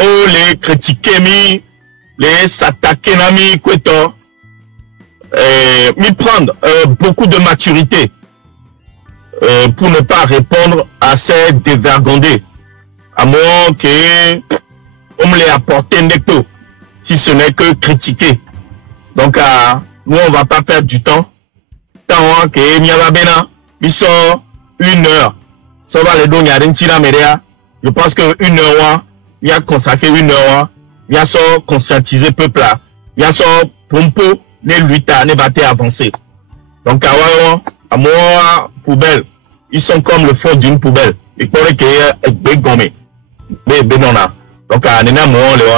oh, les critiquer, les s'attaquer, m'y prendre beaucoup de maturité pour ne pas répondre à ces dévergondés. À moins que on me les apporte si ce n'est que critiquer. Donc, nous, on va pas perdre du temps. Tant que Miababena, il sort 1 heure. Ça va les donner à Rentila Merea. Je pense que 1 heure, il y a consacré 1 heure, il y a ça conscientiser peuple là. Il y a ça pompo, les luttes, les batailles avancées. Donc, à moi, poubelle, ils sont comme le fond d'une poubelle. Ils pourraient qu'il y ait des gommés. Donc,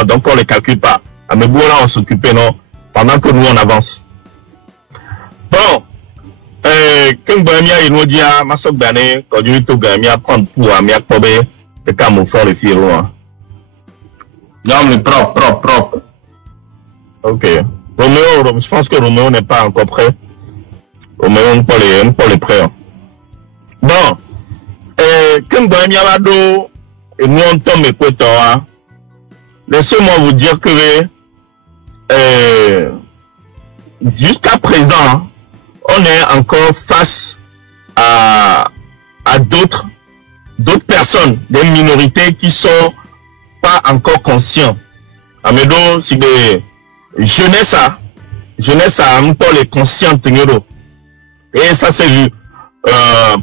donc, on les calcule pas. À mes bouts là, on s'occupe, non, pendant que nous, on avance. Bon, quand Bohemia, il nous dit, ma soeur d'année, quand je dis Bohemia, prendre pour Amia Kobe, le camouflage, le fil, non, mais propre. Ok. Roméo, je pense que Roméo n'est pas encore prêt. Roméo, on peut les prêts. Bon, quand Bohemia va d'eau, et nous, on tombe et quoi, laissez-moi vous dire que, jusqu'à présent, on est encore face à d'autres personnes, des minorités qui sont pas encore conscients. Amedo, si des jeunesse un peu les conscientes, et ça c'est vu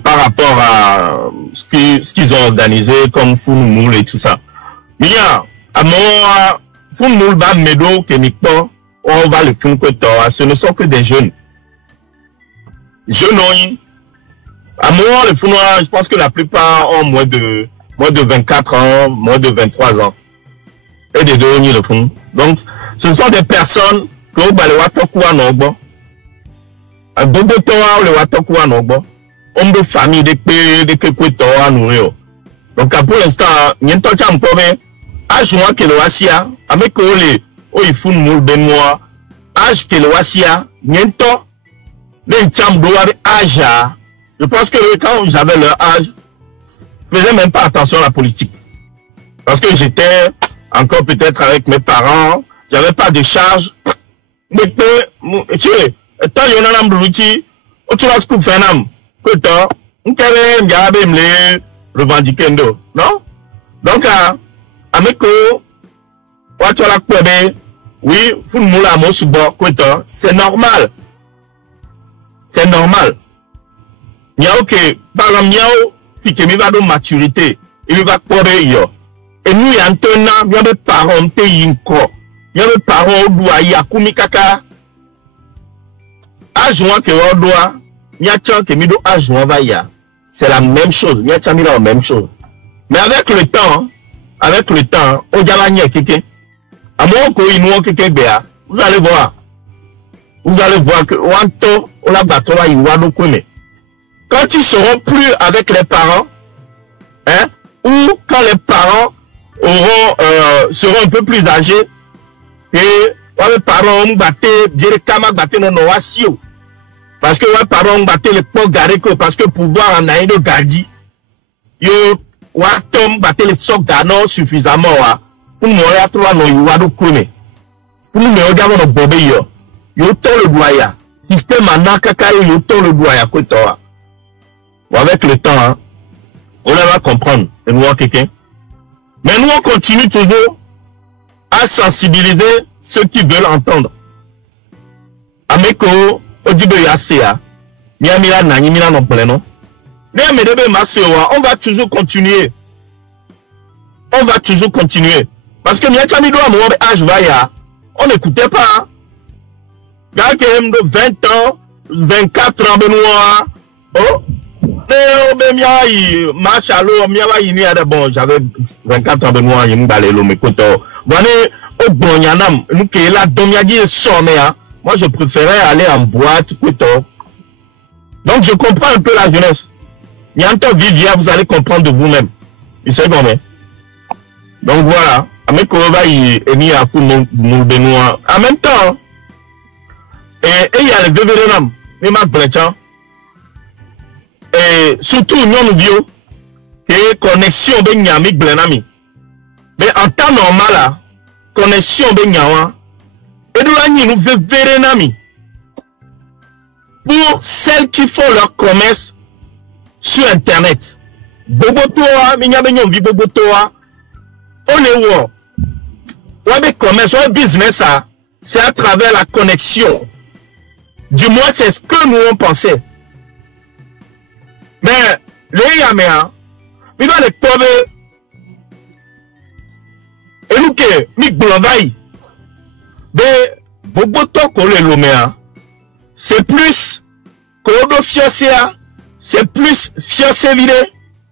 par rapport à ce qu'ils ont organisé comme Founoul et tout ça. Mais à moi, Founoul ba medo Kemikpo, on va le faire, ce ne sont que des jeunes. Jeunes, à moi, les Founois, je pense que la plupart ont moins de 24 ans, moins de 23 ans. Et des deux, le font. Donc, ce sont des personnes que vous allez voir non un bobo toa le watokwa nobo. On de famille de pays de Kekwetoa nourrir. Donc, pour l'instant, n'y a pas de problème. Âge moi que le wasia, avec les, il faut nous benoît. Âge que le wasia, n'y a pas de cham doit âge. Je pense que quand j'avais leur âge, je faisais même pas attention à la politique. Parce que j'étais encore peut-être avec mes parents, j'avais pas de charge. Mais tu sais, tant il y en a un bruti, tu vas se couper un homme. Que toi, on peut me revendiquer, non? Donc, amico, tu as la coupe, oui, vous nous l'avez sous bord, c'est normal. C'est normal. Il y a ok, par exemple, il y a il va de maturité, il va couper, et nous, il y a un tenant, il y a des parents, il y a des parents, il y a Kumi Kaka. Ajoint que on doit, il y a que mido ajoint va y a. C'est la même chose, il y a la même chose. Mais avec le temps, on dirait n'y a quelqu'un. À moins qu'il nous quelqu'un béa, vous allez voir. Vous allez voir que Wanto, on a battu là, il va nous connaître. Quand ils seront plus avec les parents, hein, ou quand les parents seront un peu plus âgés, et les parents ont battu, bien les camarades battu non non parce que les parents ont battu les pots garés parce que pouvoir en a de gardi, yo watom battu les socs d'anor suffisamment pour nous à trois non il va nous connaître. Pour nous regarder nos bobé yo to le doya système anakaka yo to le doya quoi toi. Avec le temps, on va comprendre et nous quelqu'un. Mais nous on continue toujours à sensibiliser ceux qui veulent entendre. Ameko, Odibe Yasea, Miamila Nanimila non plein. On va toujours continuer. On va toujours continuer. Parce que Miachamido à mon âge vaya, on n'écoutait pas. Gars qui aime de 20 ans, 24 ans, Benoît. Oh, bon, j'avais 24 ans, Benoît, il me balait l'homme, écoute, voilà, au bon yanam, nous qui est là, Domiadi est sommé, moi je préférais aller en boîte, écoute. Donc je comprends un peu la jeunesse. Nianto Vivia, vous allez comprendre de vous-même. Il sait comment. Donc voilà, avec Korova, il est mis à fou mon Benoît. En même temps, et il y a le Vévérenam, mais ma brechan. Et surtout, nous vieux, que connexion de Nyamik Blenami. Mais en temps normal, là, connexion de Nyawa, et de la nous veut vérénami. Pour celles qui font leur commerce sur Internet. Bobotoa, Minyabenyon vi Bobotoa, on est où? Ouais, commerce, ouais, business, c'est à travers la connexion. Du moins, c'est ce que nous on pensait. Mais, les Yaméa, il va les pauvres. Et nous, que, mi blondaï, de Boboto, qu'on les loméa, c'est plus, qu'on fiancé, c'est plus fiancé vidé,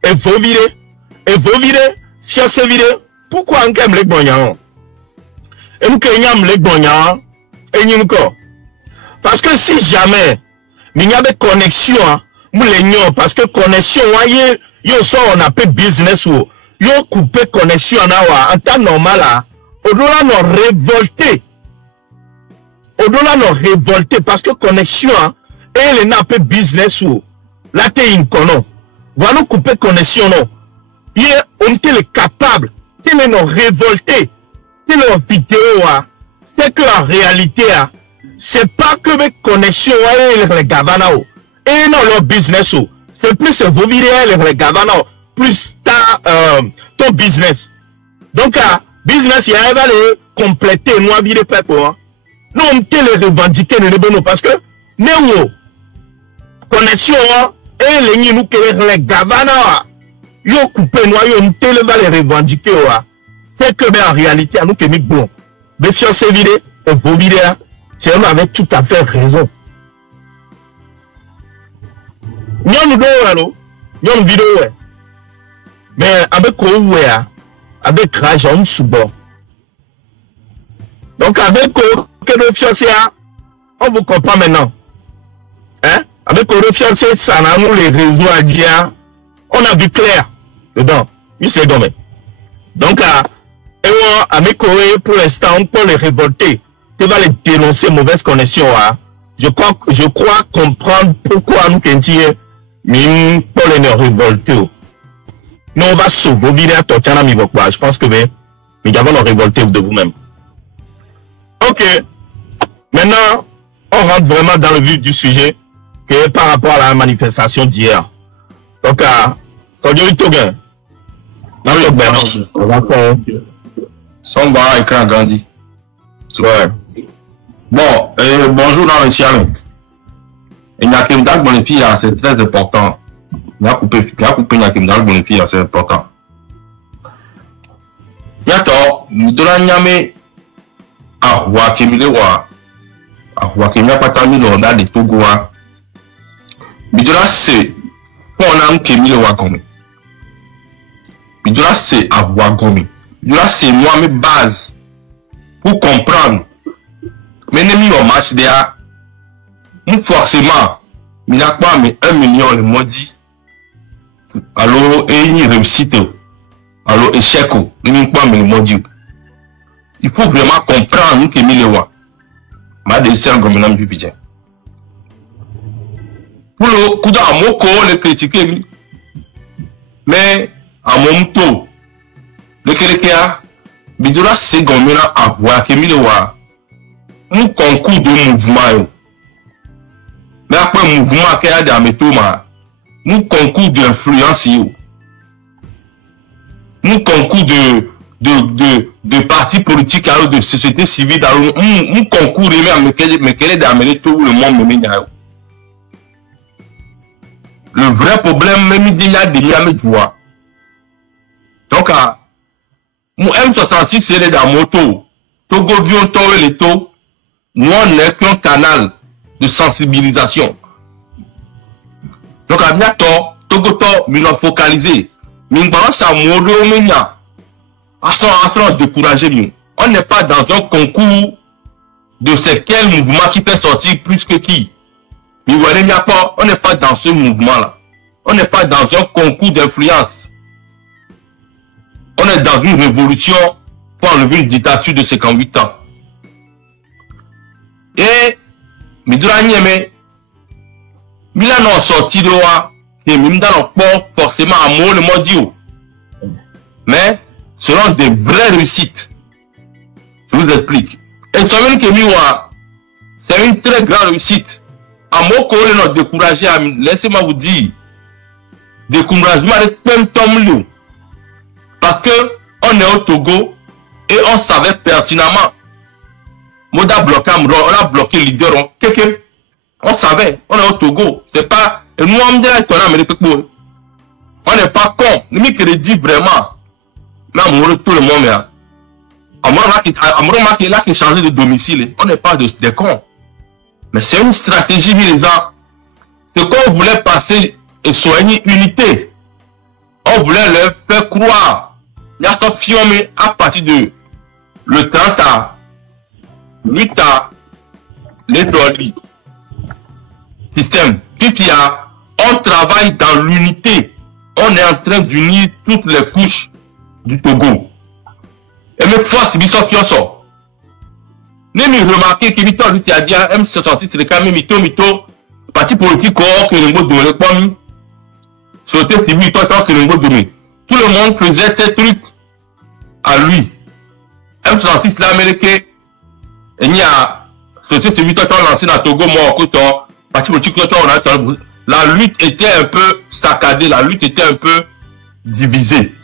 et vos vidé, fiancé vidé. Pourquoi on aime les bonyans? Et nous, qu'on aime les bonyans, et nous, parce que si jamais, il y avait connexion, parce que connexion, on appelle business ou yo coupé connexion en temps normal, au-delà de révolté. Au-delà de révolté, parce que connexion, elle n'a pas business ou là, t'es incono. Voilà, couper connexion, non. On est capable, t'es révolté, t'es vidéo, c'est que en réalité, c'est pas que mes connexions, les gavanao. Et non, leur business, c'est plus vos vidéos, les gavanao, plus ton business. Donc, business, il y a les compléter, nous, vidéo, quoi. Nous, on peut les revendiquer, parce que, nous, connexion, et les nous, les gavanao, yo coupé, nous, on peut les revendiquer, c'est que, mais en réalité, nous, que nous, bon, mais fiancé vidéo, et vos vidéos, c'est on avait tout à fait raison. Nous vidéo, mais avec quoi, avec rage, on sous bord. Donc, avec quoi, que le fiancé, on vous comprend maintenant. Hein? Avec quoi, le fiancé, ça n'a nous les réseaux à dire, on a vu clair dedans. Oui, c'est dommage. Donc, avec quoi, pour l'instant, on peut les révolter. Tu vas les dénoncer mauvaise connexion. Je crois comprendre pourquoi nous mais pour les révolter. Nous on va sauver vidéo je pense que nous avons révolté de vous-même. Ok. Maintenant, on rentre vraiment dans le vif du sujet que par rapport à la manifestation d'hier. Donc, quand je dis tout gain, on va faire son bar écran grandi. Ouais. Bon, bonjour dans le chien. Et Nyakimdak Bonifi, c'est très important. Il a coupé Nyakimdak Bonifi, c'est important. Yato, Midola Nyame, à Wakemilewa, à Wakemia Patami, on a des Togoa. Midola, c'est pour un Kemilewa Gomi. Midola, c'est à Wagomi. Midola, c'est moi mes bases pour comprendre. Mais nous match derrière, nous forcément, il n'y a pas 1 million le maudit. Alors, il y a réussite. Alors, échec, il n'y a pas le maudit. Il faut vraiment comprendre que nous sommes ma décision comme un peu vite. Pour le coup d'amoko, le critiquer, mais à mon tour, le critiquer, Bidola c'est comme un avoir que nous concours de mouvement. Mais après mouvement qu'il y a dans mes tours, nous concours d'influence. Nous concours de partis politiques, de société civile, nous concours de mais quel est d'amener tout le monde. Le vrai problème, même il y a des milliards. Donc, mon M66 c'est dans moto. Togo Vion Tore les taux. Nous, on n'est qu'un canal de sensibilisation. Donc, à bientôt, Togo nous l'avons focalisé. Nous parlons ça, nous décourager. On n'est pas dans un concours de ce quel mouvement qui fait sortir plus que qui. On n'est pas dans ce mouvement-là. On n'est pas dans un concours d'influence. On est dans une révolution pour enlever une dictature de 58 ans. Et, Midola Nyeme, Milan a sorti de loi, et Milan a pas forcément un mot le mot. Mais, seront des vraies réussites. Je vous explique. Et c'est une très grande réussite. À mon collègue, nous décourager, laissez-moi vous dire, découragement avec plein de parce que on est au Togo et on savait pertinemment. On a bloqué le leader. On savait, on est au Togo. C'est pas. Et nous, on n'est pas con. Nous dit vraiment. Mais tout le monde est. Il a changé de domicile. On n'est pas des cons. Mais c'est une stratégie, les gens. C'est qu'on voulait passer et soigner unité. On voulait leur faire croire. Il y a ce film à partir de le 30 à 8 à les trolleys. Système. On travaille dans l'unité. On est en train d'unir toutes les couches du Togo. Et mes forces, ils sont fiers. Même remarqué que Mito lui a dit M66 c'est le cas Mito parti politique que le mot de l'économie sauter civil tant que le mot de tout le monde faisait ces trucs à lui. M66 l'américain et il y a sauter civil tant lancé dans Togo moi parti politique la lutte était un peu saccadée, la lutte était un peu divisée.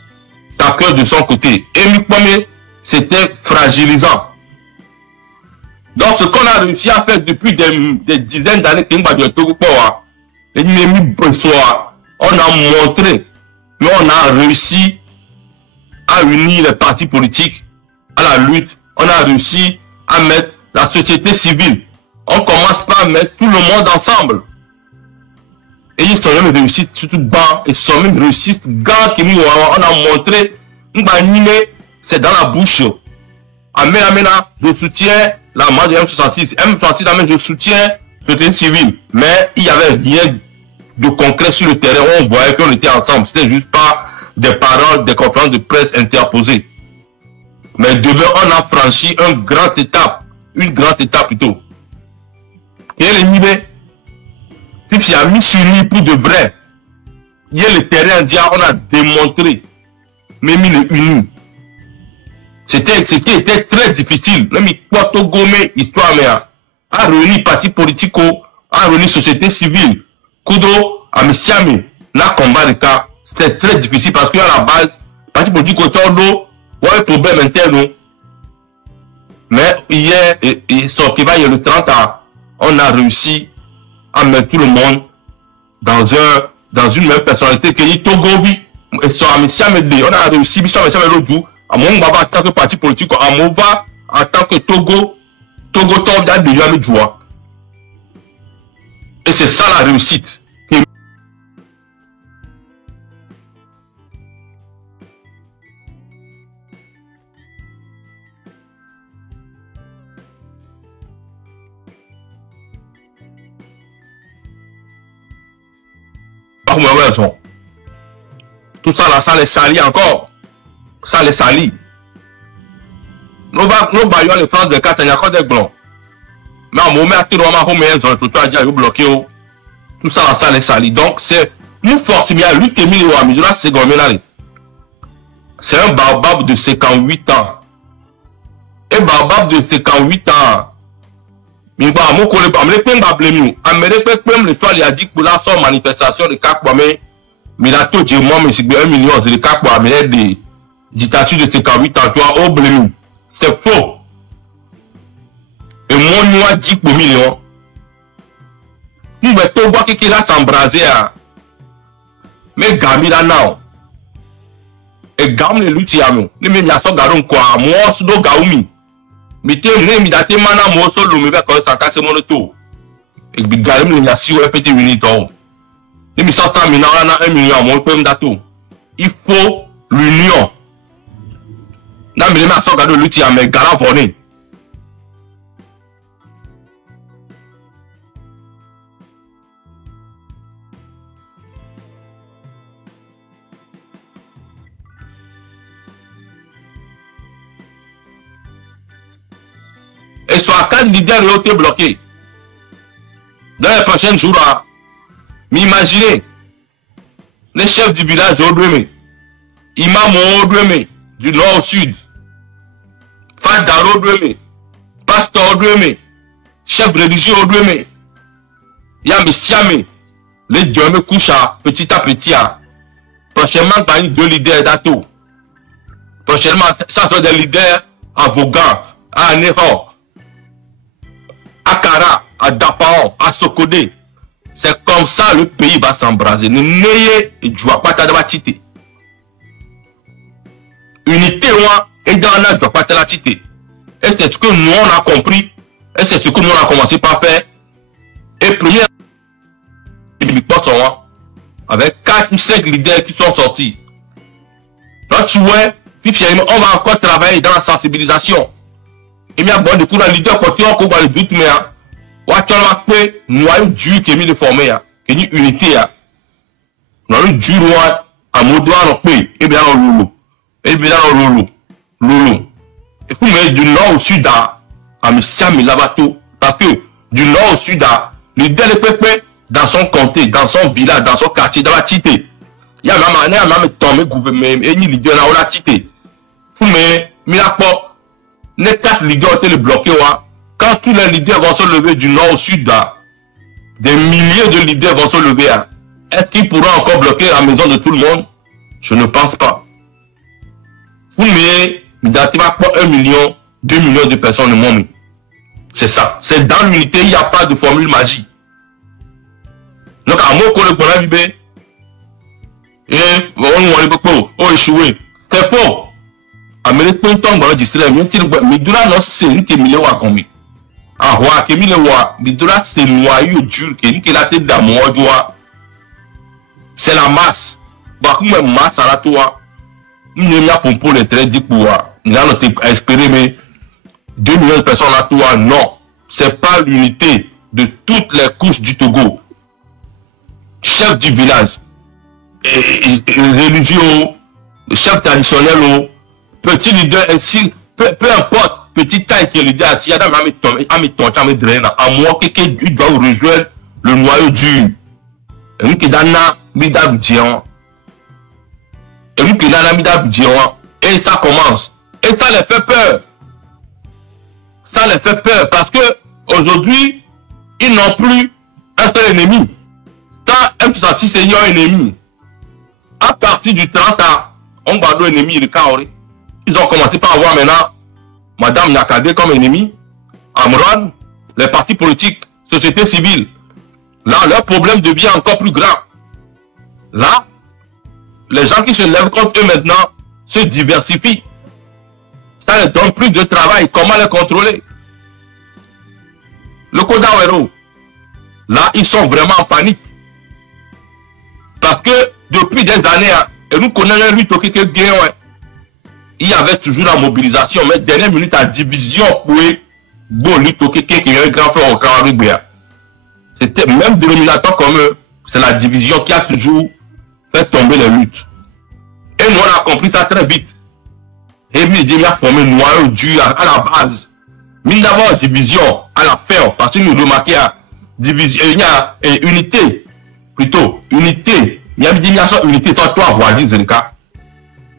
Chacun de son côté. Et Mikpome c'était fragilisant. Donc, ce qu'on a réussi à faire depuis des dizaines d'années, on a montré, mais on a réussi à unir les partis politiques à la lutte. On a réussi à mettre la société civile. On commence par mettre tout le monde ensemble. Et ils sont même réussis, surtout bas, ils sont même réussis, gars qui nous on a montré, c'est dans la bouche. Amena, je soutiens la marche de M66. M66, je soutiens société civile. Mais il n'y avait rien de concret sur le terrain. On voyait qu'on était ensemble. C'était juste pas des paroles, des conférences de presse interposées. Mais demain, on a franchi une grande étape plutôt. Et les niveaux, si il a mis sur lui pour de vrai, il y a le terrain indien, on a démontré, mais mis le uni. C'était très difficile. Même Togo, histoire, mais à réunir parti politique, à réunir société civile, Kudo, Amisiame, na combat de cas, c'était très difficile parce qu'à la base, parti politique autour ouais, problème interne. Mais hier, et son qui va, il y a le 30 ans, on a réussi à mettre tout le monde dans une même personnalité que Togo vit. Et son Amisiame, on a réussi, l'autre jour, à mon baba en tant que parti politique, à mon baba en tant que Togo tombe dans déjà le joie. Et c'est ça la réussite. Tout ça là, ça les salit encore. Ça les salit. Nous baillons les France de 4, il y a encore des blancs. Mais à un moment, tout ça là, ça les salit. Donc, c'est une force, mais lutte qui est mise au milieu, c'est un baobab de 58 ans. Et baobab de 58 ans. Mais bon, mon collègue, il a dit que pour la son manifestation de Kakouame, mais il a tout dit, moi, mais c'est 1 million de Kakouame, des dictatures de 58 ans, toi, au blé. C'est faux. Et moi, nous a dit pour millions. Nous, mais tout voir qui là s'embraser, mais Gami là, non. Et Gami, le lutte, nous, mais la son garon quoi, moi, sous Gaoumi. Mais tu es mis à tes manas, moi, seul, mais quand ça casse mon tour. Et puis, Galim, il y a 6 petit unité. Et mais ça, maintenant, on a 1 million, moi, je peux il faut l'union. Non, mais les gens sont gardés l'outil à mes garants fournis. Et soit 4 leaders ont été bloqués. Dans les prochains jours, imaginez les chefs du village Odreme, Imam Odreme, du nord au sud. Fadaro Douémé, pasteur Douémé, chef religieux Douémé. Yamé Siamé, les dieux me couchent petit à petit. Prochainement, il y a deux leaders d'Ato. Prochainement, ça sera des leaders à Vaughan, à Néron, à Kara, à Dapaon, à Sokodé. C'est comme ça le pays va s'embraser. Ne n'ayez pas de batité. Unité, et dans la doit pas la cité. Et c'est ce que nous on a compris. Et c'est ce que nous on a commencé par faire. Et première, avec 4 ou 5 leaders qui sont sortis. Là, tu vois, on va encore travailler dans la sensibilisation. Et bien, bon, du coup, le leader, quand on va le doute, mais, on va faire noyau dur qui est mis de former, qui est une unité. Noyau dur, à mon doigt, on peut, et bien, on loulou. Et bien, on loulou. Loulou. Il faut mettre du nord au sud, à Missiami, Labato, parce que du nord au sud, le leader de Pépé, dans son comté, dans son village, dans son quartier, dans la cité. Il y a même tombé gouvernement et ni leader là, on a cité. Mais, les 4 leaders ont été bloqués. Quand tous les leaders vont se lever du nord au sud, des milliers de leaders vont se lever. Est-ce qu'ils pourront encore bloquer la maison de tout le monde? Je ne pense pas. Mais, il n'y a pas 1 million, 2 millions de personnes au monde. C'est ça. C'est dans l'unité, il n'y a pas de formule magique. Donc, à mon collègue pour la vibé, et on échoué. C'est faux. Amérique pour ton bon district, mais dura non c'est une qui mille wa commis. Ah wa qui mille wa, mais dura c'est noyau dur qui la tête d'amour joie. C'est la masse. Bah comme masse à la toi. Nous n'a pas pour les traits du pouvoir. Nous allons espérer mais 2 millions de personnes à toi non. C'est pas l'unité de toutes les couches du Togo. Chef du village, religieux, chef traditionnel, petit leader, ainsi, peu importe, petite taille qui est leader, s'il y a des à moi, quelqu'un doit rejoindre le noyau dur. Et nous qui donnons Mida Bidjian. Et nous qui donnons Mida Bidjian. Et ça commence. Et ça les fait peur. Ça les fait peur parce que aujourd'hui, ils n'ont plus un seul ennemi. Tant M66 c'est un ennemi. À partir du 30 ans, on va donner ennemi le Kaori. Ils ont commencé par avoir maintenant Madame Nyakade comme ennemi, Amran, les partis politiques, société civile. Là, leur problème devient encore plus grave. Là, les gens qui se lèvent contre eux maintenant se diversifient. Ça leur donne plus de travail. Comment les contrôler? Le Kodawero, là, ils sont vraiment en panique. Parce que depuis des années, et nous connaissons lui toqué que bien, il y avait toujours la mobilisation, mais dernière minute à division pour bon lui toqué qui est un grand frère au Caribéen. C'était même dénominateur comme eux, c'est la division qui a toujours fait tomber les luttes. Et nous on a compris ça très vite. Et nous a formé noyau dur à la base. Mais d'abord division à la fin, parce que nous remarquons division, il y a unité. Plutôt, unité. Il y a une unité, toi, voisine, c'est le cas.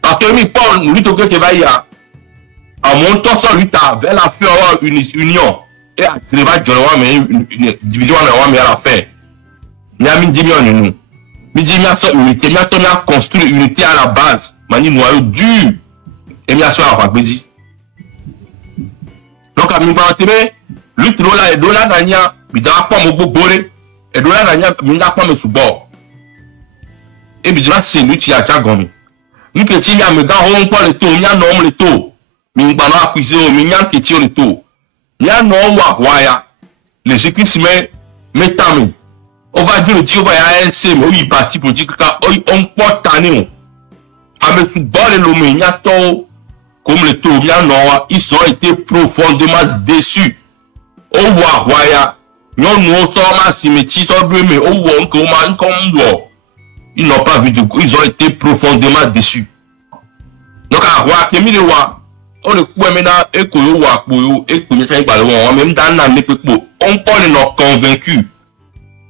Parce que, oui, Paul, nous, lutte qui va y a, en montant sur lutte vers la fin, une union, et à travailler, mais une division, mais à la fin. Il y a une division, nous. Mais il y a une unité, il y a construit une unité à la base, mani noyau dur, et il y a sur la Pagbedi. Donc, à Mimbaratime, lutte, Lola, Nania, il n'y a pas mon beau boré. Et donc là, il n'y a pas de sous-bord. Et puis là, c'est lui qui a gommé. Nous qui sommes me gars, on pas le taux, il y a non le taux. Mais on va accuser, mais il y a qui tire le taux. Il y a non waya. Les équipes mais tamé. On va dire le dire, on va y a ANC, mais oui, parti politique, on porte tanné. Avec sous-bord et l'homme, il y a taux, comme le taux, il y a non, ils ont été profondément déçus. On voit waya. Nous sommes cimetière, ils n'ont pas vu de coup, ils ont été profondément déçus. Donc, à Roi, on le coupe maintenant, et même dans l'année, on peut les convaincus.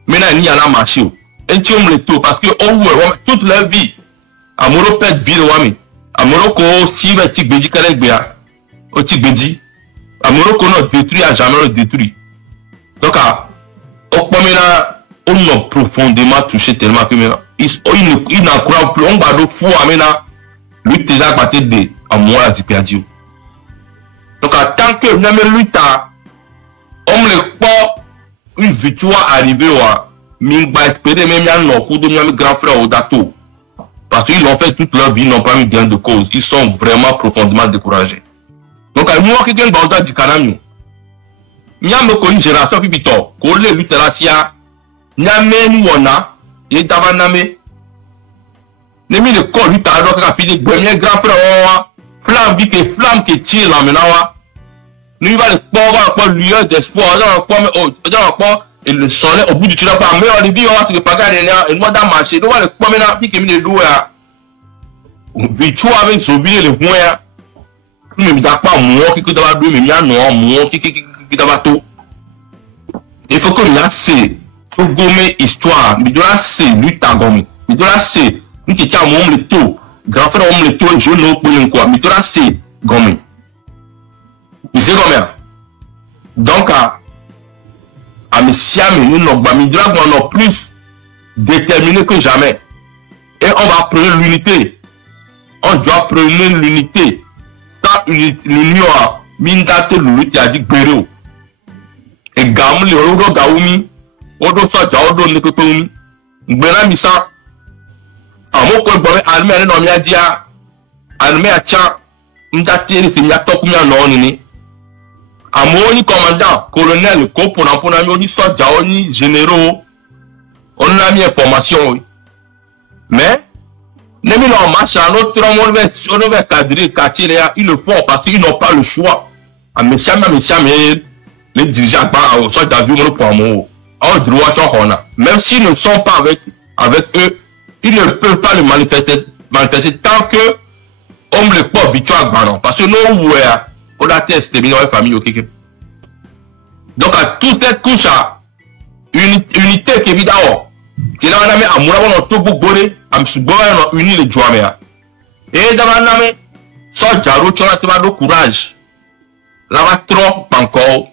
Maintenant, il y a la marché. Et tu me le tout, parce que on voit toute leur vie, amoureux pète vie de Wami. À Morocco, si le Tigbeji Kalekbea, au Tigbeji, à Morocco, non détruit, à jamais le détruit. Donc, au Pamela, on a profondément touché tellement que maintenant, il n'en croit plus, on va de fou à maintenant, lui, t'es là, battu de, à moi, à Zipiadio. Donc, tant que, même lui, on ne pas une victoire arrivée, mais va espérer même un coup de mon grand frère au dato. Parce qu'ils ont fait toute leur vie, ils n'ont pas eu gain de cause. Ils sont vraiment profondément découragés. Donc, à moi, quelqu'un va dire Kanamio. Il y a une génération qui vit tôt. Qu'on les lutte là, si ya, Nyame Mouana, et Davaname. Nemi le corps, lui, t'as donc à finir, premier grand frère, flamme qui tire là maintenant. Nous, va le pauvre, lueur d'espoir, et le soleil au bout du tunnel, mais on dit, on va se pagar, et moi, dans le marché, nous, on va le prendre maintenant, puis qu'il me le doit. Vitu avec sauver le moyen. Mais d'accord, moi, qui doit douer, mais il y a non, moi, qui doit tout. Il faut que là, c'est, pour gommer histoire, mais doit c'est, lui, t'as gommé. Mais doit c'est, lui, qui tient mon le tout, grand frère, on le tout, je n'ai pas quoi, mais doit c'est, gommé. C'est combien? Donc, à Messiame, nous n'avons pas plus déterminé que jamais. Et on va prendre l'unité. On doit prendre l'unité. Sans l'union, Mindate l'unité a dit Guerrero. Et Gamou, le Rodo Gaoumi, Odo Soja, Odo Nekotoumi, Gbera Misa, Amoko Bore, Alme, Anomia Dia, Alme Acha, Ndate, c'est Yatokumia Nonini. Amoni commandant, colonel, coponamponami, soja, oni généraux, on a mis information. Mais, les mis en marche, on va cadrer, ils le font parce qu'ils n'ont pas le choix. À Messiame, les dirigeants, au sol d'avion, le poids, en droit, même s'ils ne sont pas avec eux, ils ne peuvent pas le manifester tant que on ne peut pas victoire gagnant. Parce que nous, on a testé, mais on famille, ok. Donc, à toute cette couche, unité qui est évidemment, qui est là, on a mis à Moura, on a tout bourré, à M. Bourré, on a uni les Djouamea. Et dans la name, soit Jaro, tu as le courage. Là, va trop encore.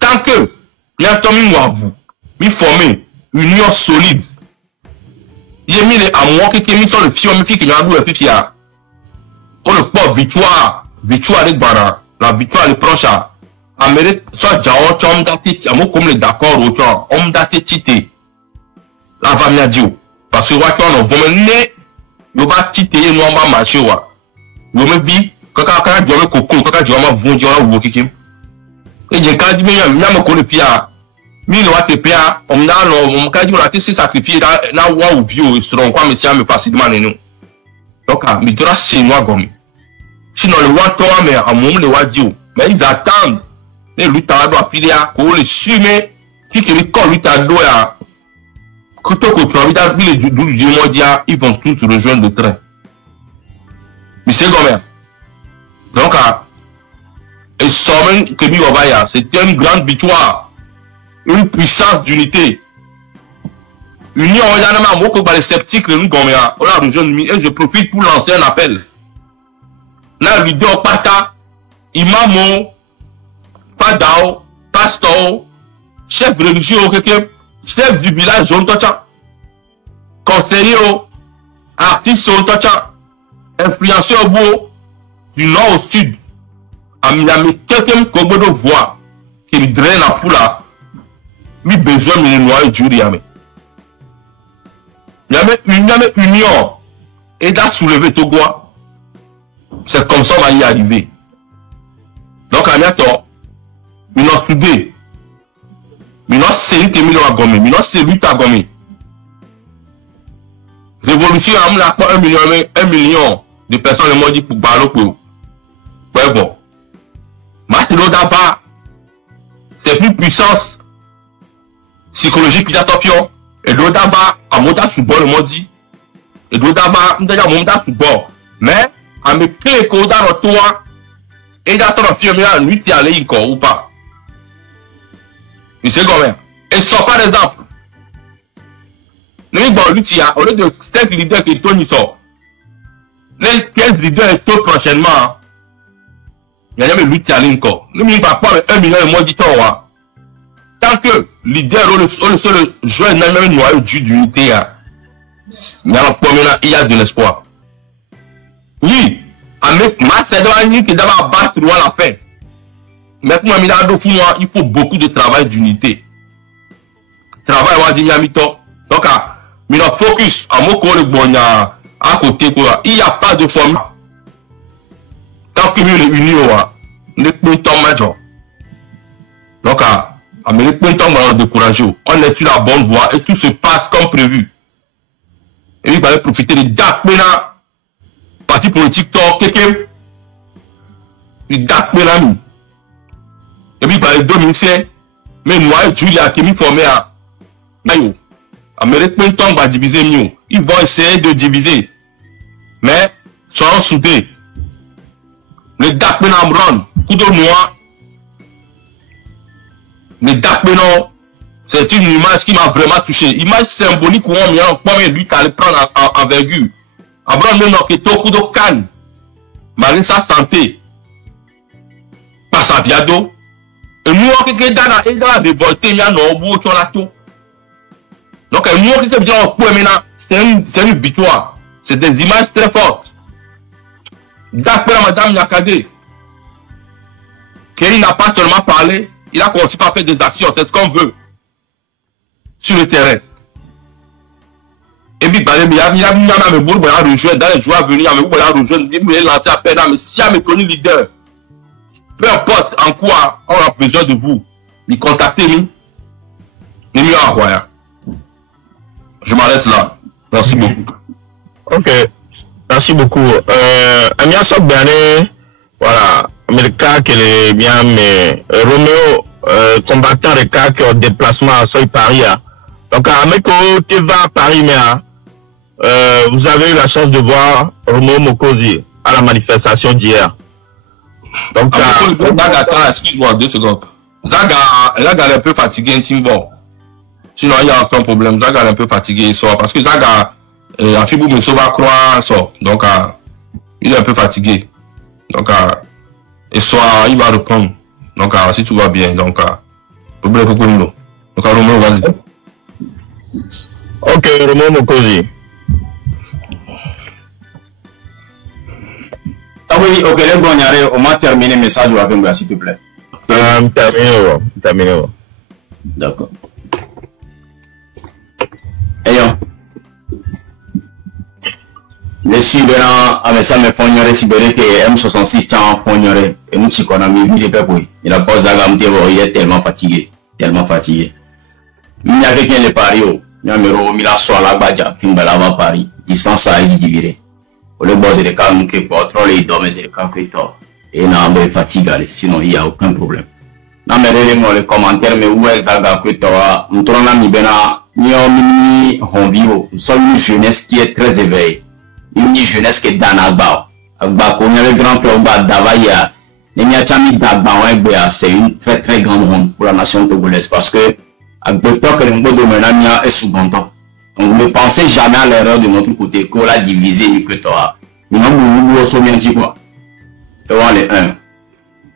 Tant que, il y a un mis à vous, mis formé, union solide. Il y a mis les amours qui est mis sur le fion, mais qui est mis le fifia. On le porte victoire avec Bara, la victoire est proche à Amérique, soit Jao, tu as daté, à moi comme les d'accord, on daté tité. La famille Dio. Parce que, tu as un vomené, il va tité, nous on va marcher, wa. Vous me dit, quand tu as un coco, quand tu as un bon Dieu, ou qui. Et j'ai quand dit, mais il y a un coco de pia. Mais le ATPA, on a dit, on a été sacrifié, là, ou vieux, seront quoi, mais c'est facilement, nous. Donc, mais tu as chez moi, gomme. Sinon, le roi toi, mais à mon le roi Dieu. Mais ils attendent. Les lutteurs doivent filer à quoi les sumer. Qui que les corps lutteurs doivent. Quand tu as vu les du mondial, ils vont tous rejoindre le train. Mais c'est comme ça. Donc, et Somen Kebi Wabaya, c'était une grande victoire. Une puissance d'unité. Union, on a beaucoup de sceptiques, nous, on a rejoint, et je profite pour lancer un appel. Là, leader Pata, imam, fadao, pasteur, chef religieux, chef du village, conseiller, artiste, influenceur du nord au sud. Il y a quelqu'un qui a voix qui draine la foule, il a besoin de noyer du riame. Il y a une union et d'à soulever Togo. C'est comme ça qu'on va y arriver. Donc, à bientôt, nous avons soudé. Nous avons série qui est mis à gommer. Nous avons série à gommer. Révolution, on a pas 1 million de personnes le monde pour ballot pour voir. Mais c'est l'autre d'abord. C'est plus puissance psychologique qui est attention. Et l'autre d'abord, à monter sous bord le monde dit. Et l'autre d'abord, on a monté sous bord. Mais, à me créer qu'on a le toit, et dans ton film, lui, tu es allé encore ou pas. Il sait combien. Et ça, par exemple, nous, bon, lui, tu as, au lieu de 5 leaders qui tournent, ils sont. les 15 leaders et tout prochainement. Il y a jamais lui qui a encore. Nous ne pas avec 1 million et moins du temps. Tant que leader ou le seul joueur n'a même noyau d'unité, il y a de l'espoir. Oui, avec Macédoine qui doit battre à la fin. Maintenant, il faut beaucoup de travail d'unité. Travail, on va dire, donc, il y a focus à mon corps à côté. Il n'y a pas de forme. Tant que nous les unis, les pointons majeurs. Donc, les pointons vont décourager. On est sur la bonne voie et tout se passe comme prévu. Et il va profiter de Dak Mena, parti politique, quelqu'un. Dak Mena, et puis, par les 2005, mais moi, Julia, qui m'a formé à Mayo. Amérique Pointon va diviser mieux. Ils vont essayer de diviser. Mais, soyons soudés. Le Dak Mena Amron, coup de noir. Le Dak Mena, c'est une image qui m'a vraiment touché. Image symbolique où on vient, comment lui, t'allais prendre en vergure. Amron, non, qui est au coup de canne. Malgré sa santé. Pas sa viado. Et nous, on est dans la révolte, il y a un bout sur la tour. Donc, nous, on est maintenant, c'est une victoire. C'est des images très fortes. D'après Madame Yakade, Kelly n'a pas seulement parlé, il a commencé par faire des actions, c'est ce qu'on veut. Sur le terrain. Et puis, il y a un bout pour rejoindre, dans les joueurs à venir, il y a un bout pour rejoindre, il me lancer à peine, mais si il y a mes connus leaders, peu importe en quoi on a besoin de vous,你contactez-nous. Numéro à Roya. Je m'arrête là. Merci beaucoup. Ok. Merci beaucoup. Amia Sokbane, voilà, America qui est bien, mais Roméo, combattant les cas qui ont déplacement à Soy Paris. Donc, à Ameko, tu vas à Paris, mais vous avez eu la chance de voir Roméo Mokosi à la manifestation d'hier. Donc, Zaga, excuse-moi, 2 secondes. Zaga est un peu fatigué, intimement. Sinon, il y a aucun problème. Zaga est un peu fatigué, il sort. Parce que Zaga, a fait boum, il va croire, sort. Donc, il est un peu fatigué. Donc, il sort, il va reprendre. Donc, si tout va bien, donc, problème pour nous. Donc, Romain, vas-y. Ok, Romain Mokosi. Ah oui, ok, les bons, on m'a terminé le message avec moi, s'il te plaît. Terminé. D'accord. Ayons. Les Sibériens, avec ça, me font ignorer Sibérien que M66 tient font ignorer. Et nous, si on a mis vie de peuple, il a posé la gamme, il est tellement fatigué. Tellement fatigué. Il y a quelqu'un de Paris, il y a un numéro, il a soit la Badja, qui me lave à Paris. Distance à il diviser. Le boss est le cas, nous qui contrôle les dômes, c'est le cas qui tort. Et n'a pas fatigué, sinon il n'y a aucun problème. N'a pas de les commentaires, mais où est-ce que tort? Nous trouvons la mibena, nous avons une jeunesse qui est très éveillée. Une jeunesse qui est dans la barre. Agba, on a le grand frère Davaya. C'est une très très grande honte pour la nation togolaise parce que, à l'époque, le monde de Menania est sous bon temps. Donc, ne pensez jamais à l'erreur de notre côté, qu'on l'a divisé, ni que toi. Nous avons au sommet anti quoi. Et voilà les 1.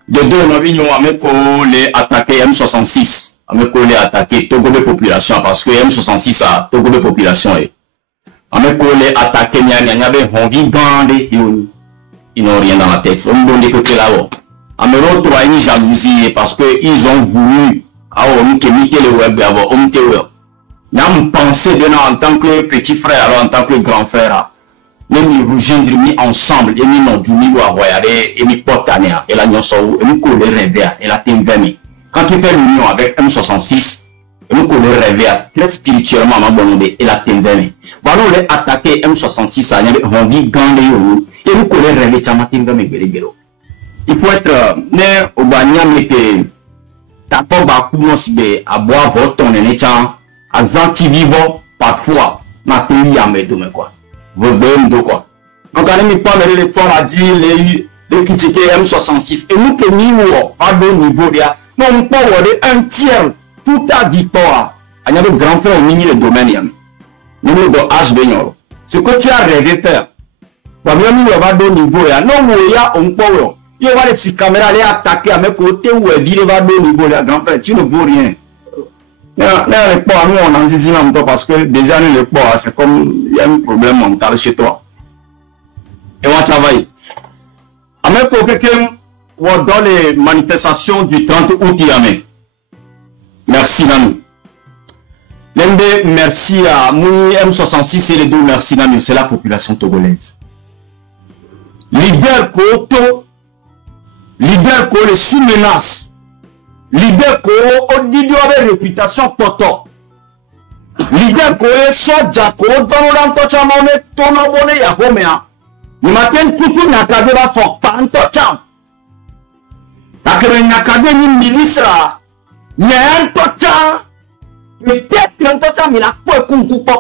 De 2, nous avons les attaquer M66. Nous avons les attaquer Togo de population parce que M66 a Togo de population. Nous avons les attaquer Nyanya, envie gandé, ils n'ont rien dans la tête. On donne des côtés là-bas. Nous avons une jalousie parce qu'ils ont voulu, le web d'abord, nous pensons en tant que petit frère, en tant que grand frère, nous rejoindre ensemble, et nous nous et nous porter, et la nous et nous coller rêver, et la t'inviter. Quand tu fais l'union avec M66, nous coller rêver très spirituellement, et la t'inviter. Voilà, on les attaquer M66, on vit gagner, et nous coller rêver, il faut être né au Banyam que t'as pas beaucoup à boire votre ton et à zanti vivant parfois ma pays à me donner quoi vous voyez de quoi donc on n'est pas les fois à dire les critiquer M66 et nous que nous à bon niveau là non pas un tiers toute ta victoire il y a des grands frères au mini le domaine nous le H ce que tu as rêvé faire Wamiami va do niveau ya. Non, il y a un peu. Il va les caméras aller attaquer à mes côtés ou il va do niveau ya. Grand frère, tu ne vaux rien. Les ports, nous on en dit parce que déjà les ports, c'est comme il y a un problème mental chez toi. Et on travaille. À mes quelqu'un dans les manifestations du 30 août Yamé. Merci Nami. L'MB, merci à Mouni M66 et les deux merci Nami, c'est la population togolaise. Leader Koto, leader Ko les sous-menaces, leader Ko Odidio avec réputation poto, leader Ko Soja Ko Donoran Tochamone Tonobone Yahomea, le matin tout Nakade va fort Pantocham, Nakade ni ministre, il y a un Tocham, peut-être un Tocham, il a quoi qu'on coupe.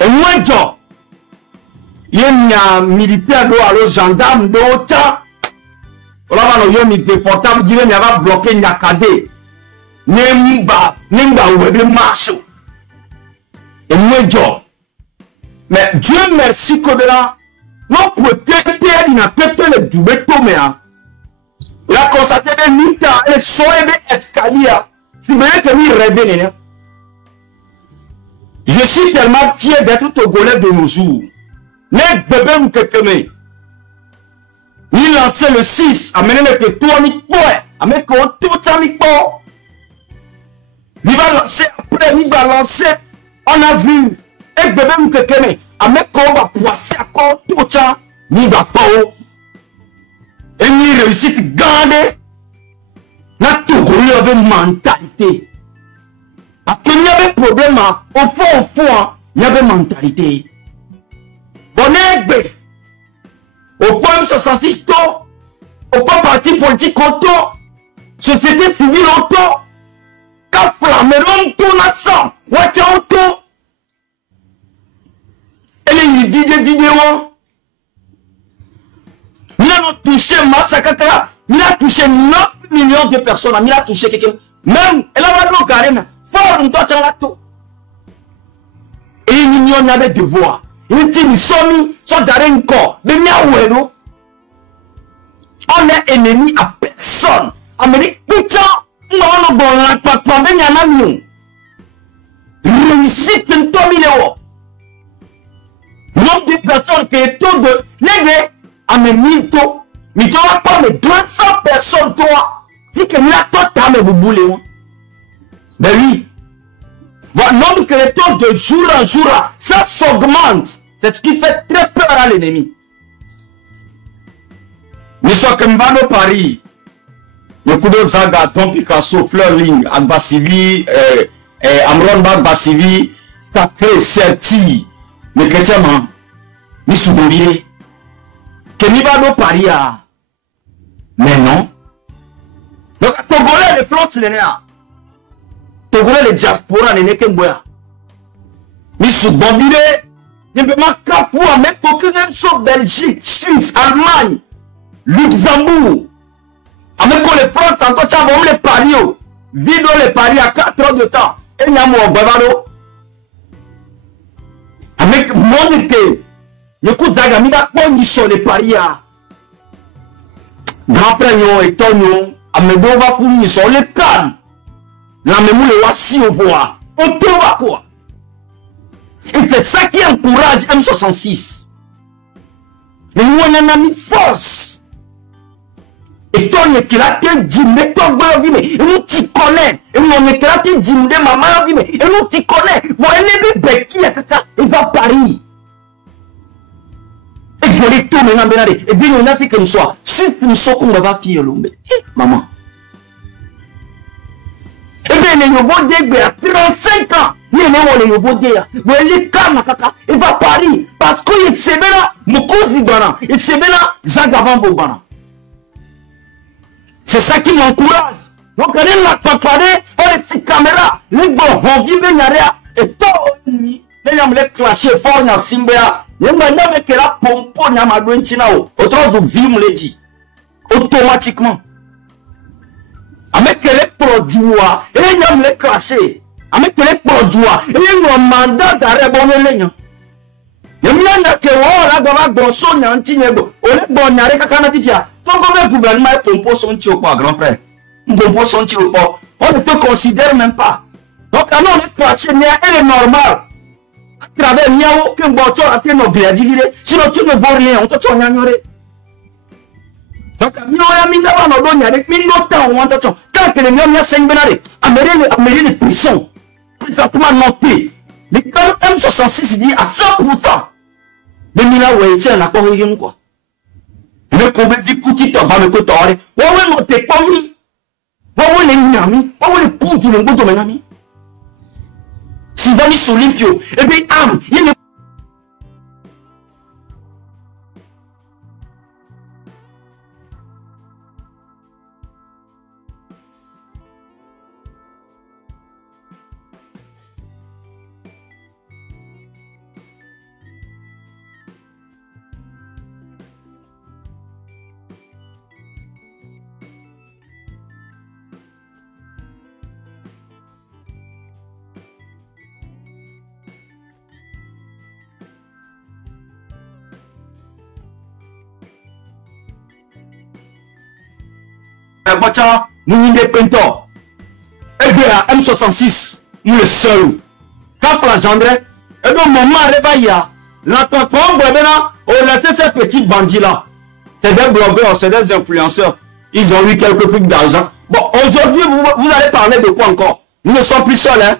Et moi, Joe. Il y a un militaire, un gendarme, d'autres. On va nous déportable, il y a bloqué Nyakade. Nemba, ou le marche. Et moi, mais Dieu merci que là, non, peut-être, il n'a pas le double tomé. Il a constaté des militaires, et sont des escaliers. C'est vrai que lui rêve. Je suis tellement fier d'être Togolais de nos jours. Les bébés ou quelqu'un. Il lancé le 6, amené le toi mi poe, amené tout à mi poe. Il va lancer après, il va lancer. On a vu. Et bébé ou quelqu'un. Amené qu'on va poisser à quoi tout ça. Ni va pas. Et il réussit gagner. N'a tout gagné avec mentalité. Parce qu'il y avait un problème. Au fond, il y avait mentalité. Au point 66 tôt, au point parti politique auto, société civile auto, qu'a flammeron tout naissant, watch auto. Et les vidéos, il a touché massacre, il a touché 9 millions de personnes, il a touché quelqu'un, même, elle a pas de carême, fort, on touche la tout. Et il n'y en avait de voix. Il dit, nous sommes d'arrêt corps. Mais on est ennemi à personne. Amérique, putain, nous avons bon la papa, mais nous réussite un ton million. Nombre de personnes qui est tout de l'église, à mes mito, mais tu vas pas mes 200 personnes, toi. Dit que là, toi, t'as mes bouboules. Ben oui. Voilà, nombre que les taux de jour en jour, ça s'augmente. C'est ce qui fait très peur à l'ennemi. Nous sommes comme Mbano Paris. Le coup de Zaga, Tom Picasso, Fleurling, Agbasivi, Amron Bagbasivi, Sacré, Certi, les chrétiens, nous sommes oubliés. Que Mbano Paris a. Mais non. Donc, Togolais, les flottes, c'est les Togolais, les diasporas, les Nekemboya. Nous sommes bombardés. Il me manque pour même pour que même soit Belgique, Suisse, Allemagne, Luxembourg. Avec les France, en tout cas, on les paris. Vidéo les paris à 4 heures de temps. Et il y a mon bavaro. Avec mon été. Le coup d'Agamida, on y sont les paris. Grand frère, et Tonio, Amedo va pour nous, sont les cannes. La mémoire, les voici au voir. On peut voir quoi? Et c'est ça qui encourage M66. Et nous, on a mis force. Et toi, on est là, tu dis, mais toi, et nous, tu connais. Et nous, on est là, tu dis, mais maman, et nous, tu connais. Voilà, les bébés qui il va à Paris. Et pour les tours, maintenant, et bien, on a fait comme ça. Si nous sommes comme on va faire, maman. Et bien, les nouveaux débats à 35 ans. Il va à Paris parce qu'il s'est là, il s'est là, Zagabambo Bana. C'est ça qui m'encourage. Donc, on est là, préparé, on est sur caméra, les bons, on vit bien, et toi, on est clashé fort dans Simbea. Il y a un qui a pompo, il y a un autre qui me dit automatiquement. Avec les produits, et il y a les clashés. Avec les produits, il y a un mandat d'arrêt bon. Yemina ke wala gaba grosso nyanti nyego. Ole bon nyare kakana titia. Ton comme gouvernement est pompo son tio pas grand frère. Pompo son tio pas. On ne te considère même pas. Donc alors on est craché mais elle est normale. À travers miao que boto a te no gradivire. Sinon tu ne vaux rien, on te tient ignorer. Donc miao ya minda ba no do nyare mindo ta on te tient. Quand que les miao ya 5 benare. Amérique les prisons. Présentement noté. Les M66 dit à 100%. Mais Mila ouais tiens la corrigé quoi. Mais comme dit kuti to ba me ko tore. Wa no te komi. Wa le nyami, wa le putu le ngoto menami. Si va ni Olimpio et puis il nous n'y dépendons. Et bien, M66, nous le seul. Quand la gendre, et donc, maman réveille, l'entendons, on laisse ces petits bandits-là. C'est des blogueurs, c'est des influenceurs. Ils ont eu quelques trucs d'argent. Bon, aujourd'hui, vous allez parler de quoi encore? Nous ne sommes plus seuls, hein.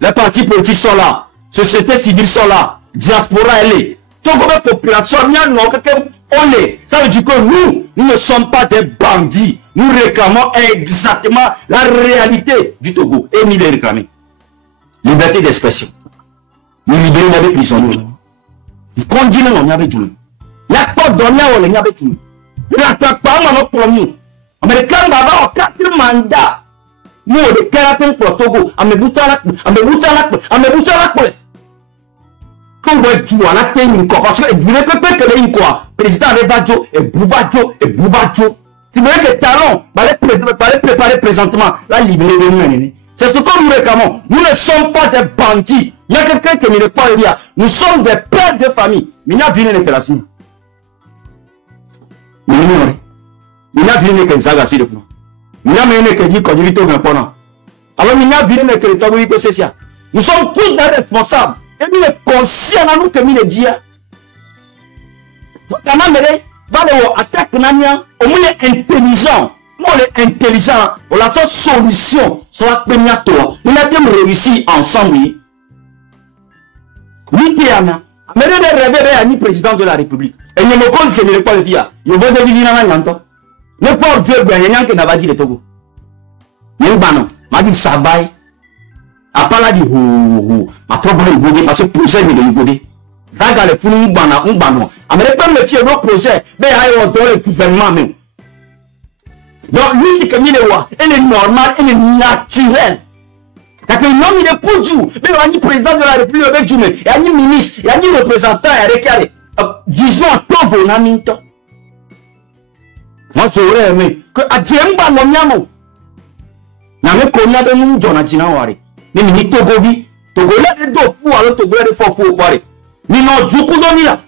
Les partis politiques sont là. Société civile sont là. Diaspora, elle est. Donc, la population, on est. Ça veut dire que nous ne sommes pas des bandits. Nous réclamons exactement la réalité du Togo. Et nous les réclamons. Liberté d'expression. Nous libérons les prisonniers. Nous continuons avec tout. Il n'y a pas de données avec tout. Il n'y a pas de premier. Américain va 4 mandats. Nous, les caractères pour Togo. Quand on dit à la peine, parce que vous ne pouvez pas que les président Revadio et Boubadio. Si vous voulez que talon, préparer présentement la libérer de nous. C'est ce que nous réclamons. Nous ne sommes pas des bandits. Il y a quelqu'un qui ne pas dire. Nous sommes des pères de famille. Mais il y a vu que la signe. Mais il y a vu que ça gagne. Il y a vu que dit qu'on dit tout important. Alors il y a vu que le Togo est c'est ça. Nous sommes tous des responsables. Et nous les conscients à nous que nous les disons. Donc, on a mené, attaque nania, au moins intelligent. Moi, on est intelligent. On a fait solution sur la première tour. Nous avons réussi ensemble. Nous, Tiana, mais nous avons rêvé à ni président de la République. Et nous me cause que nous ne pas le dire. Nous avons dit qu'il n'a pas ne pas Dieu, il y a un qui n'a pas dit le Togo. Nous avons dit ça va. Après là, dit ma problème parce que projet de l'Ibodé. Zaga le funu mbana. Américain le tient le projet, mais aïe, on doit le gouvernement même. Donc, lui qui comme il est roi, elle est normale, elle est naturelle. Quand il nomme, il est pour Dieu. Mais il y a un président de la République avec Dieu, il y a un ministre, il y a un représentant avec vision à tout vos amis. Moi, j'aurais aimé que à Djemba Nomiamo. N'a même connu avec nous, Jonathan Wari. Mais ni Togobi, Togolais de deux pour alors Togolais de four pour parler. Ni non, du coup, non, là.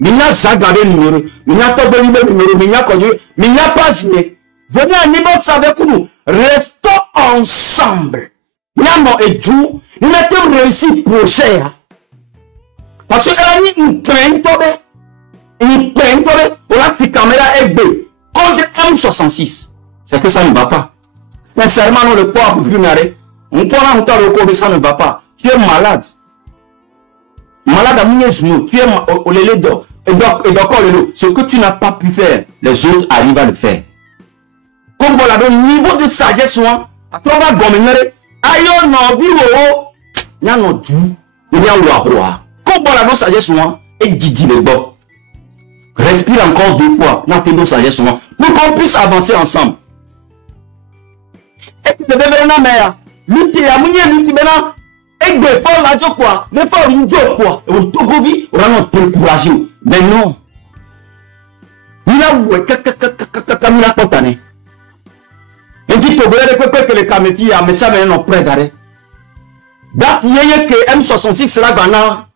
Mais n'a Zagabé numéro, mais n'a pas de numéro, mais n'a connu, mais n'a pas signé. Venez à Nibot avec nous. Restons ensemble. Yamo et Dieu, nous mettons réussi projet. Parce qu'elle a mis une plainte, on a fait caméra FB contre M66. C'est que ça ne va pas. Sincèrement, nous le poids pour plus n'arrêter. On peut entendre le ça ne va pas. Tu es malade. Malade à mon genou. Tu es au lélé d'or. Et donc, ce que tu n'as pas pu faire, les autres arrivent à le faire. Comme voilà, le niveau de sagesse, à toi, va gommer. Aïe, non, vivo. Il y a un Dieu. Il y a un roi. Comme voilà, le sagesse, et Didi le bon. Respire encore 2 fois. N'attendons sagesse, pour qu'on puisse avancer ensemble. Et puis, le bébé, la mère. Lutte à Mounia, lutte maintenant. Et de faire la joie quoi. Mais faire une joie quoi. Et au Togobi, on va décourager. Mais non. Il a oué, Kamila Pontane. Il dit Togolais de peu que les Kaméfi, mais ça maintenant prêt d'arrêt. Date, il y a que M66 là, Ghana.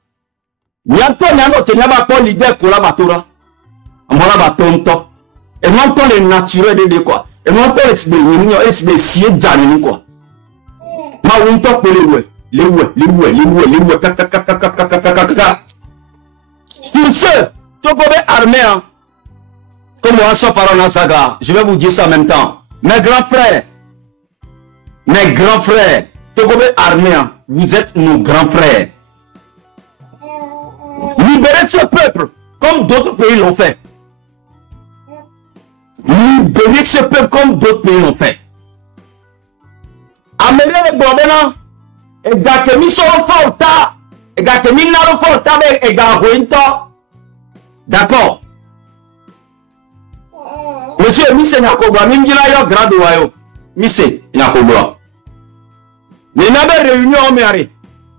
Nianto niano tenyaba pour leader pour la batora. Amora batonto. Et non pas le naturel de quoi. Et non pas les sié janini quoi. Ma winto pour les ouais. Sur ce, Togobe armé, hein. Comme on s'en parle en saga, je vais vous dire ça en même temps. Mes grands frères, Togobe armé, hein. Vous êtes nos grands frères. Libérez ce peuple, comme d'autres pays l'ont fait. Libérez ce peuple comme d'autres pays l'ont fait. Amenez les bobena, et gâtez-mi sur le forta, et gâtez-mi dans le forta, et gâtez-mi. D'accord. Monsieur Mise Nyakogwa, Mimjila yo grado wayo. Mise Nyakogwa. Mais n'a pas réunion au mairie.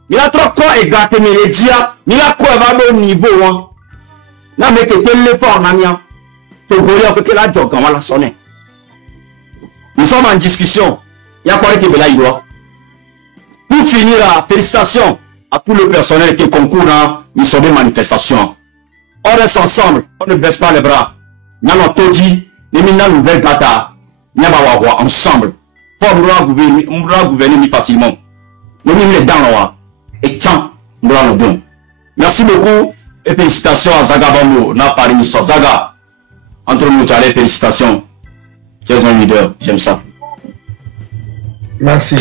Il a trop quoi et gâté mes médias. Il a quoi va au niveau hein. N'a mais que tel l'effort nania. Togolais que la job comment la sonner. Nous sommes en discussion. Il y a quoi qui est là il doit. Pour finir, félicitations à tout le personnel qui concourt dans les manifestations. On reste ensemble, on ne baisse pas les bras. Nous avons tout dit, nous avons une nouvelle data. Nous avons ensemble. Pour nous gouverner facilement. Nous avons les dents et tiens, nous avons bien. Merci beaucoup et félicitations à Zaga Bambo, n'a pas l'émission. Zaga, entre nous, allez, félicitations. Tu es un leader, j'aime ça. Merci.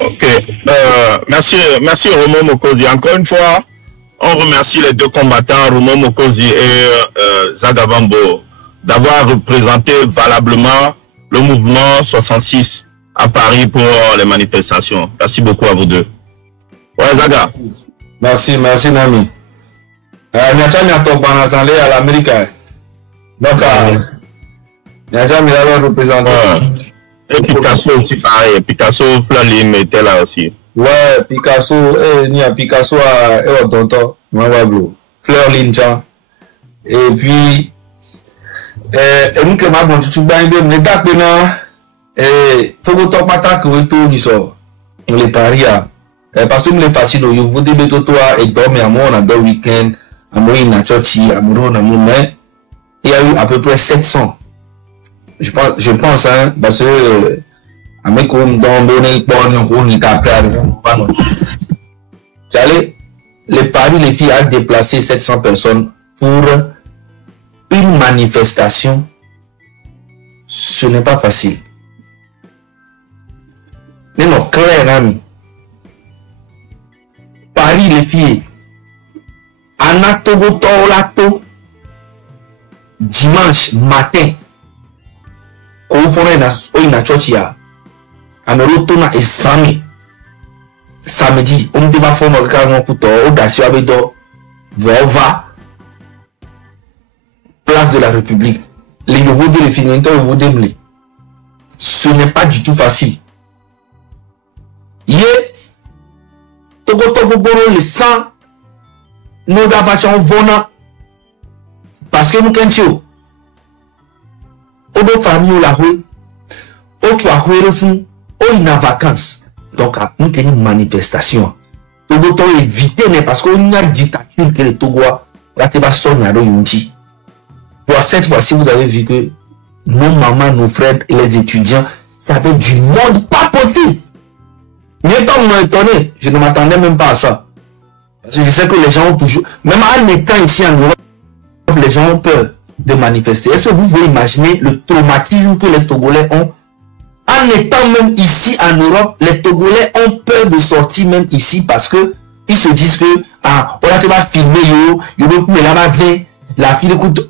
Ok, merci Romo Mokosi. Encore une fois, on remercie les deux combattants, Romo Mokosi et Zaga Bambo, d'avoir représenté valablement le mouvement 66 à Paris pour les manifestations. Merci beaucoup à vous deux. Ouais, Zaga. Merci Nami. Nous à l'Amérique. Donc, nous avons représenté. Et Picasso aussi pareil. Picasso, Flalim était là aussi. Ouais, Picasso, Picasso à Tonton, Fleur Lincha. Et puis, nous que ma bonne tu bain de me d'accord et tout ton patak ou tout du sort. On les parie parce que les facile au vous début toi et dormir à moi on a deux week-end à moi in a chochi à moi on a mon il y a eu à peu près 700. Je pense hein parce que à mes comme dans donner on y après pas non. J'allais les paris les filles a déplacé 700 personnes pour une manifestation. Ce n'est pas facile. Mais non, clair, ami. Paris, les filles. Anatogo Lato. Dimanche matin. Quand vous faites une chochia. Amerotona et samedi. On ne peut pas faire notre carrément pour toi. Audacieux avec toi. Va. Place de la République. Les nouveaux de les nouveaux de ce n'est pas du tout facile. Togo le sang, nous avons vona. Parce que nous avons des familles la rue, autre le fond, ou en vacances. Donc, nous avons une manifestation. Togo éviter, parce qu'on y a une dictature que les Togois, là, tu vas sonner à l'Oyunji. Pour cette fois-ci, vous avez vu que nos mamans, nos frères et les étudiants, ça avait du monde pas possible. Étonné, je ne m'attendais même pas à ça. Parce que je sais que les gens ont toujours, même en étant ici en Europe, les gens ont peur de manifester. Est-ce que vous pouvez imaginer le traumatisme que les Togolais ont? En étant même ici en Europe, les Togolais ont peur de sortir même ici parce que ils se disent que, on va filmer, la fille écoute.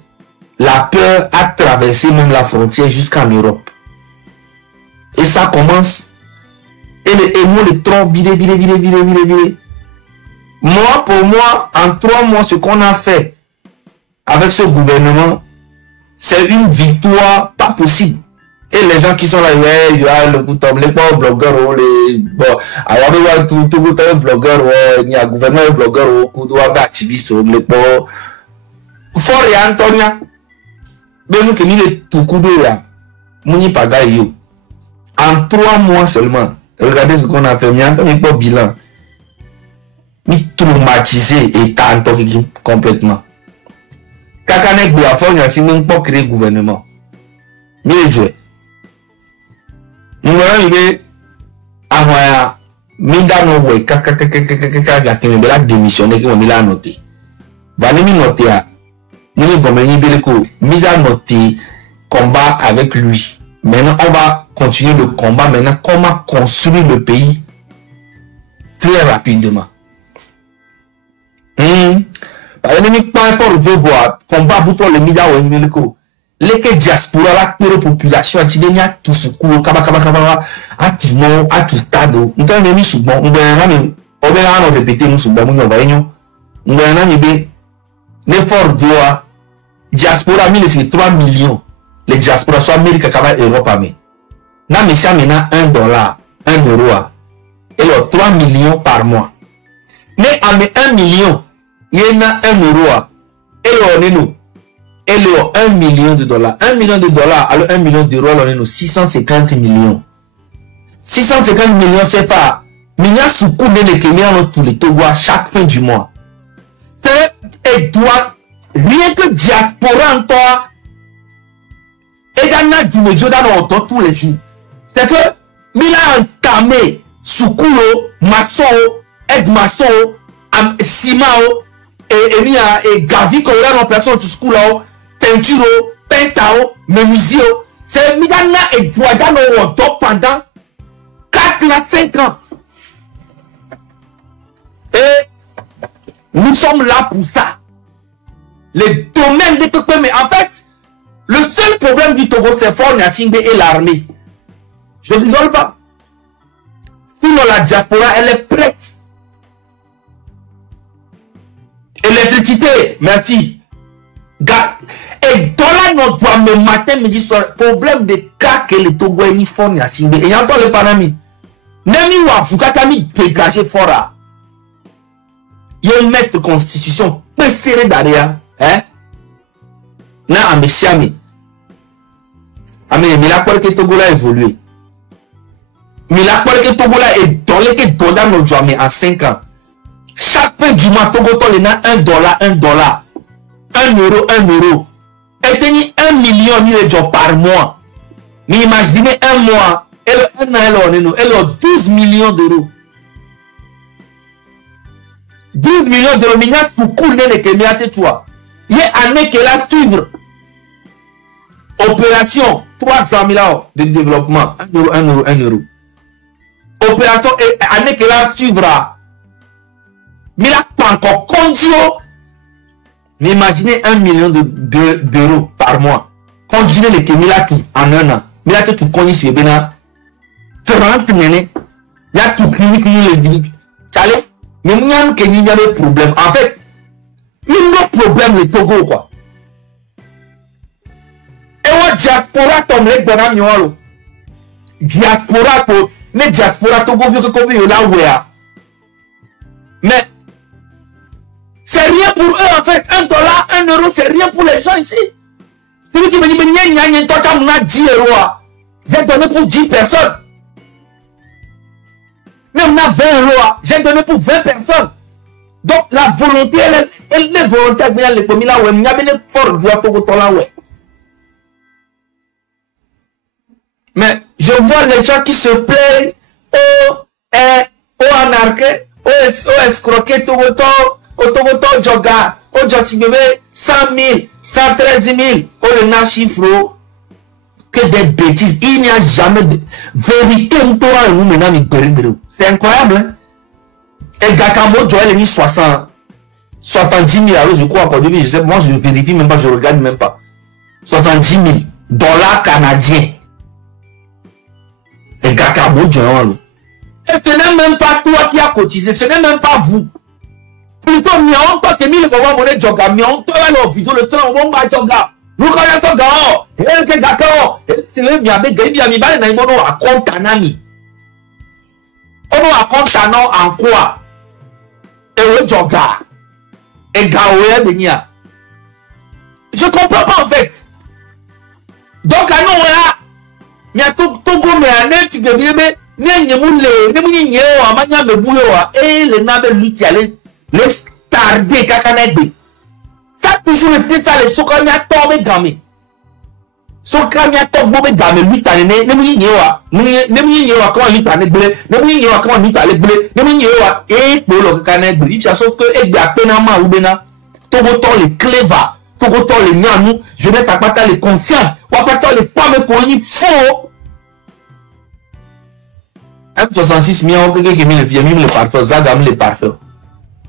La peur a traversé même la frontière jusqu'en Europe. Et ça commence. Et les émois, les troncs, virés. Moi, pour moi, en 3 mois, ce qu'on a fait avec ce gouvernement, c'est une victoire pas possible. Et les gens qui sont là, il y a le bouton, les blogueurs, les bon, alors tout le blogueur, il y a gouvernement blogueur, activiste, les bon. Fort et Antonia. Mais nous qui les tout coup de là, Mouni Pagayo. En 3 mois seulement, regardez ce qu'on a fait, mais pas bilan. mi traumatisé état en tant que complètement. Kakanek de la forme, il y a pas créé gouvernement. Mi le joué. Nous allons avoir Minda no way, kaka qui la démissionné qui m'a la noté. Va mi noter à Mini Gomeni Beleko, Minda noté combat avec lui. Maintenant, on va continuer le combat. Maintenant, comment construire le pays très rapidement. Par exemple, pas fort de voir combat pour le Minda ou Beleko. Les diaspora la pure population a dit tout ce coup kaba a tout non a tout stade on peut même souvent on va répéter nous souvent on va réunion on va be l'effort de diaspora 3 millions les diaspora soit Amérique kaba Europe mais na mais ça maintenant $1 €1 et le 3 millions par mois mais à 1 million il y en a $1 et le nous et le 1 million de dollars. 1 million de dollars, alors 1 million d'euros, on est nos 650 millions. 650 millions, c'est pas. Minya soukou de l'économie en tous les Togo chaque fin du mois. C'est, et doit, rien que diaspora en toi, et dans la dimension dans tous les jours. C'est que, Mila entamé, soukou, maçon, aide maçon, ciment, et gavi, qu'on a en personne, tout ce coup là, peinture, peintao, menuisier, c'est Midana et Douadano pendant 4 à 5 ans. Et nous sommes là pour ça. Les domaines de Togo, mais en fait, le seul problème du Togo, c'est Fort Nyasingbe et l'armée. Je ne rigole pas. Sinon, la diaspora, elle est prête. Électricité, merci. Et dollar non doit me matin, me dit soir, problème de cas que le Togo est ni fort ni assimilé. Et y a encore le panami. Même il va foucatami dégager fort. Il y a une maître constitution peu serré derrière. Hein? Na amesiami. Mais la quoi que Togo a évolué. Mais la quoi que Togo a est dans les que dollar non doit mais en 5 ans. Chaque fin du mois, Togo tole na $1, $1, €1, €1. Et teni 1 million de par mois. Mais imaginez un mois, et le 1 an, elle a 12 millions d'euros. 12 millions d'euros, mais il y a tout cool de l'économie, toi. Il y a une année qu'elle a suivre. Opération, 300 000 de développement, €1, €1. Opération, année qu'elle a suivre. Mais là, pas encore condio. Mais imaginez 1 million d'euros par mois. Continuez les Kémila tout en 1 an. Mais là, tout connu sur Bénin. 30 minutes. Il y a tout clinique, les villes. Allez, il y a des problèmes. En fait, il y a des problèmes le Togo, quoi. Et ouais, diaspora, tombe les bonhommes, yolo. Diaspora, mais diaspora, Togo, vu que comme il là, ouais. Mais, c'est rien pour eux en fait. $1, €1, c'est rien pour les gens ici. C'est lui qui me dit, mais il y a 10 €. J'ai donné pour 10 personnes. Mais on a 20 €. J'ai donné pour 20 personnes. Donc la volonté, elle est volontaire. Mais les premiers là, ouais, il y a bien fort droit pour là, ouais. Mais je vois les gens qui se plaignent. Anarché, escroqué, Togoto, Joga, Josibebe, 100 000, 113 000, le na chiffre, que des bêtises. Il n'y a jamais de vérité. C'est incroyable. Hein? Et Gakamo, Joël, il a mis 70 000 €, je crois, je sais, moi, je ne vérifie même pas, je regarde même pas. 70 000 $ canadiens. Et Gakamo, Joël. Et ce n'est même pas toi qui as cotisé, ce n'est même pas vous. Plutôt, mais on peut que mille fois mon joga, mais on peut aller au vidéo le train, on va joga. Nous connaissons Gao, et que Gakao, c'est le mien, mais Gabi a mis balle dans le à Contanami. On a Contano en quoi? Et le joga. Et Gao est venu. Je comprends pas en fait. Donc, à nous, mais à tout le monde, mais à net, tu veux dire, mais Ça a toujours été ça, les Sokramia tombé gamé. Sokramia tombé gamé, lui t'as né, Nemuni Nyewa, comment lui t'as né blé, Nemuni Nyewa, comment lui t'as né blé, Nemuni Nyewa, et pour le canet blé, il y a sauf que, et bien, pénama ou bena, Togoton les cléva, Togoton les nyanou, jeunesse à pata les conscients, ou à pata les pommes pour y faux. M66, mi a quelqu'un qui met le parfum, Zagam le parfum.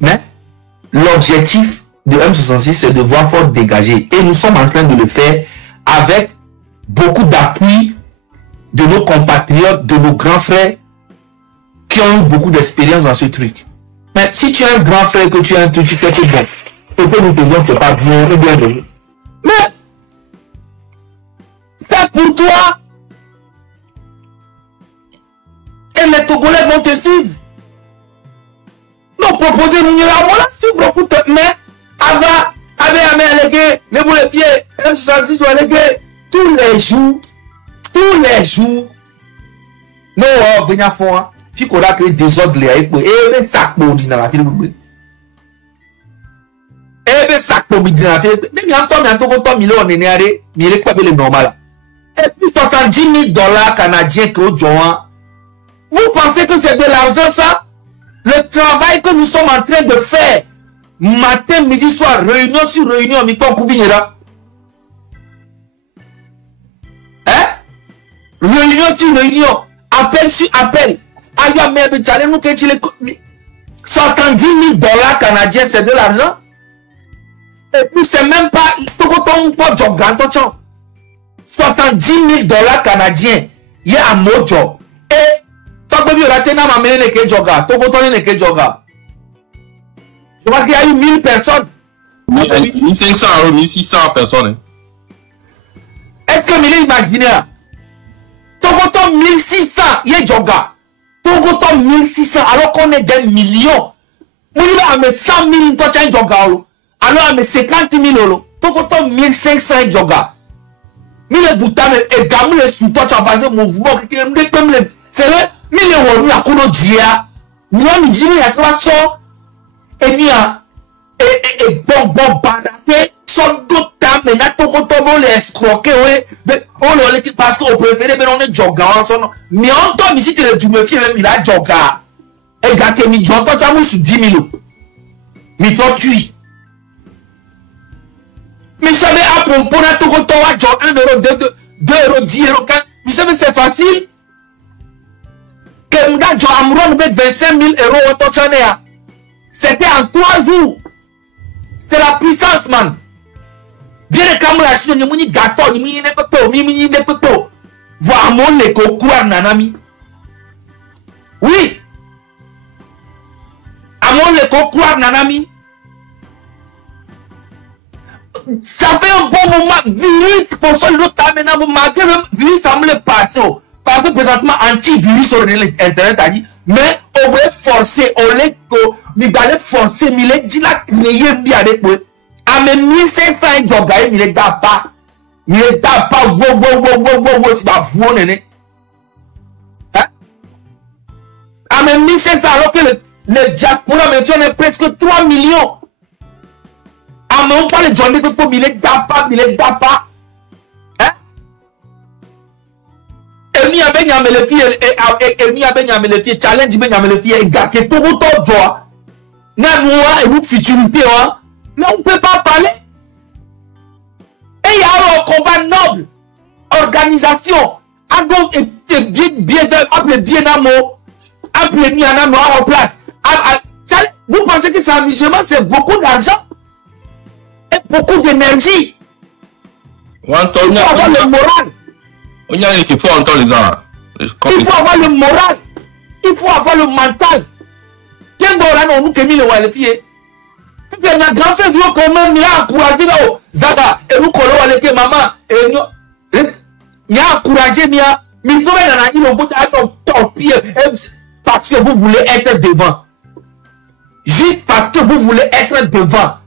Mais, l'objectif de M66, c'est de voir fort dégager. Et nous sommes en train de le faire avec beaucoup d'appui de nos compatriotes, de nos grands frères qui ont eu beaucoup d'expérience dans ce truc. Mais si tu as un grand frère que tu as un truc, tu sais que bon, ce que nous faisons, c'est pas bien, et bien donné. Mais, c'est pour toi. Et les Togolais vont te suivre. Nous proposer, nous n'y avons pas suivre pour te mettre. Avant, avec ne vous le fiez, M66 ou allégué, tous les jours, non, bien fort, tu connais que des ordres, et bien ça, pour dire dans la ville, et bien ça, pour dire dans la ville, mais il y a un temps, millions, on est né, mais il est pas bien normal. Et puis $70 000 canadiens que vous pensez que c'est de l'argent, ça? Le travail que nous sommes en train de faire, matin, midi, soir, réunion sur réunion, mi pas là. Hein? Réunion sur réunion, appel sur appel. Aïe, mais challenge nous que tu les $70 000 canadiens, c'est de l'argent. Et puis c'est même pas tout autant pas job grand. $70 000 canadiens, il y a un mot job. Et tant que vous avez ma mère n'est que joga, tout autant n'est que joga. Je vois qu'il y a eu 1000 personnes. 1500 ou 1600 personnes. Est-ce que vous imaginez? Togoton 1600, il y a Djoga. Togoton 1600, alors qu'on est des millions. Nous avons 100 000 Djoga. Alors, on a 50 000 Togoton 1500 Djoga. Mais les boutons, et gamme les sous-toi, tu as basé mouvement, c'est le 1000 euros, nous avons dit, nous avons dit, il y a 300. Et nous avons bon, baraté. Son d'autres mais n'a pas qu'on les escroquer, oui. On le parce qu'on préfère, mais on est joga, mais on tombe ici, tu me fies, même il a joga. Et gars, que mi j'entends, tu as mis sur 10 000. Mais toi, tu es. Mais ça met à pour la tout retour à John 1 euro, 2 euros, 10 euros, 15. Mais ça c'est facile. Que m'da John Amron met 25 000 euros au total. C'était en 3 jours. C'est la puissance, man. Bien les caméras, si nous avons des gâteaux, nous avons des pépos. Voir mon éco, quoi, nanami. Oui. À mon éco, quoi, nanami. Ça fait un bon moment. Virus, pour ça, l'autre temps, maintenant, vous marquez le virus, ça me le passe. Parce que présentement, antivirus sur Internet a dit, mais on va forcer, on va forcer, mais il dit la créer bien avec moi. Ah, mais 1500 joga, il est pas. Il est pas, c'est pas vous, néné. Hein? Ah, mais 1500, alors que le diaspora, maintenant, est presque 3 millions. Ah, mais on parle de Johnny, il est pas. Hein? Et mi a benyame le fille, et mi a benyame le fille, challenge benyame le fille, et gâté tout le temps, joie. N'a moi, et nous, futurité, hein? Mais on ne peut pas parler. Et il y a un combat noble. Organisation. Appelez bien amour. Appelez bien amour en place. Vous pensez que c'est un musulman, c'est beaucoup d'argent et beaucoup d'énergie. Il faut avoir le moral. Il faut entendre les gens. Il faut avoir le moral. Il faut avoir le mental. Quel moral on nous a mis le Walefie? Il y a un grand frère qui même il a encouragé Zaga et nous collons avec maman et nous il a encouragé mais il faut mettre dans la bout à ton pied parce que vous voulez être devant. Juste parce que vous voulez être devant.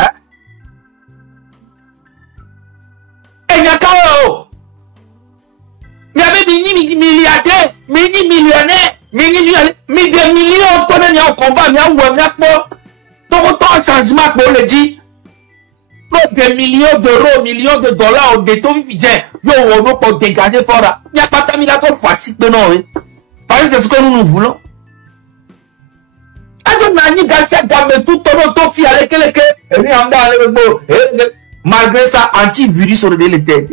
Hein? Et il y a quand il y avait des combat, il y a un changement pour le dire. Des millions d'euros, millions de dollars, des taux vivants, yo, pour dégager fort. Il n'y a pas de temps, trop facile de non. Parce que c'est ce que nous voulons. Malgré ça, antivirus sur le était.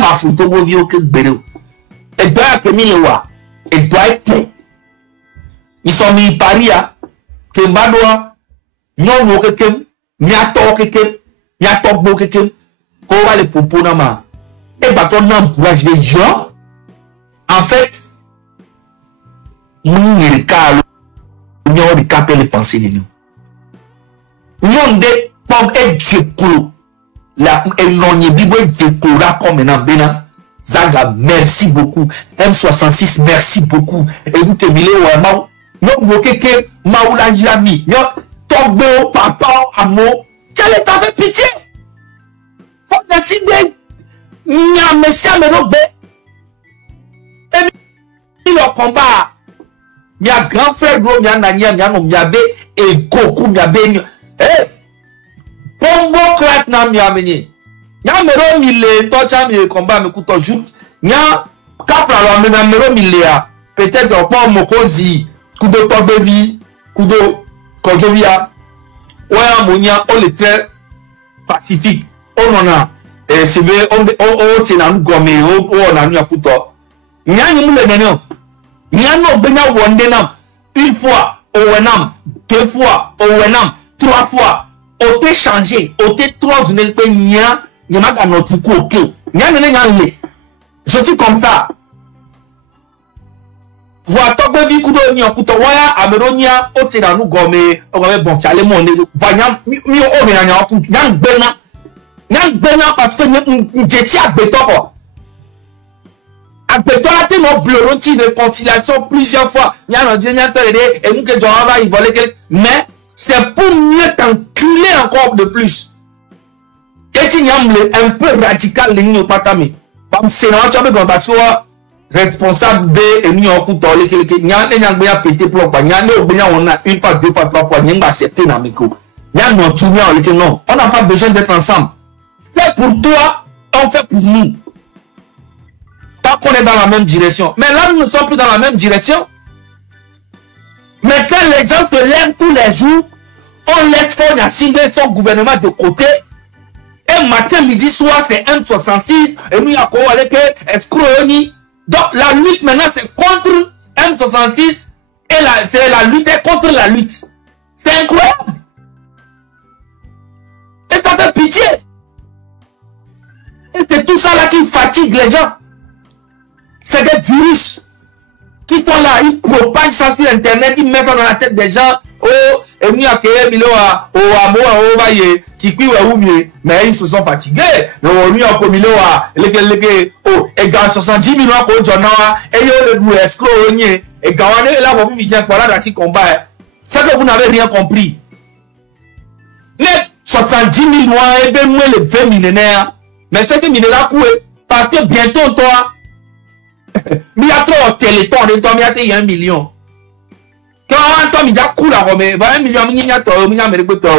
Ma photo, et doit être mis le wa. Et doit être plein. Ils sont mis Paris à que Madoua, non, quelqu'un, Miato, quelqu'un, Miato, quelqu'un, qu'on va les propos nama. Et bah, ton nom courage les gens. En fait, nous, les cas, nous avons capé les pensées de nous. Nous avons des pommes et des coups. La, et non, y bibo des coups là, comme maintenant, Bénin. Zaga, merci beaucoup. M66, merci beaucoup. Et vous te milé ou amao. Yon mokeke, maoula jami. Yon togbo, papa, amo. Quel est ta pitié? Faut décider. Nya messia me robe. Et le combat. Mia grand frère do mia nanya mia no mia be e goku mia be. Eh. Pombo crack na mia menye. Nya mero mille tocha mi combat me kuto jour. Nya kapra lo me na mero mille a. Peut-être pas mokozi. Kudo tobevi, kudo kojovia. Ouais amonia on est très pacifique. On en a c'est vrai on c'est na nous gomme on a nous akuto. Nya ni mu le menyo. Nya no benya wonde nam. Une fois au wenam, deux fois au wenam, trois fois. On peut changer, on peut trois journées pe nya ma ga notre coup OK. Nya ne nya le. Je suis comme ça. Voilà, tant que vie kudo ni okuto waya ameronia o te na nu gome bon chale mo ne vanya mi o me na nya oku nyang bena parce que je suis agbeto ko agbeto la te no bloro ti de conciliation plusieurs fois nya no die nya tele et nous que John va y voler mais c'est pour mieux t'enculer encore de plus et tu nyam le un peu radical ligne patami pam c'est na tu be parce que responsable B et nous on couteau les nya gbe pété plomb pas nya ne obenya on a une fois deux fois trois fois nya ba accepter na miko nya non tu nya non on n'a pas besoin d'être ensemble fait pour toi on fait pour nous tant qu'on est dans la même direction mais là nous ne sommes plus dans la même direction mais quand les gens se lèvent tous les jours on laisse faire un signer son gouvernement de côté et matin midi soir c'est M66 et nous à quoi aller que escroquerie. Donc la lutte maintenant c'est contre M66 et c'est la lutte contre la lutte. C'est incroyable. Et ça fait pitié. Et c'est tout ça là qui fatigue les gens. C'est des virus qui sont là, ils propagent ça sur internet, ils mettent ça dans la tête des gens. Oh, et nous accueillons Miloa, oh, amour, oh, baye, qui cuit ou mieux, mais ils se sont fatigués. Nous avons commis Miloa, oh, et gagne 70 millions pour Jonawa, et yo le bout escroc, et gagne là, vous vivez pour là, dans ce combat. C'est que vous n'avez rien compris. Mais 70 millions, et bien moins les 20 millénaires. Mais c'est que millénaire coué, parce que bientôt, toi, il y a trop de téléthon, il y a 1 million. Quand on a déjà cool à Rome, 20 millions, il y a un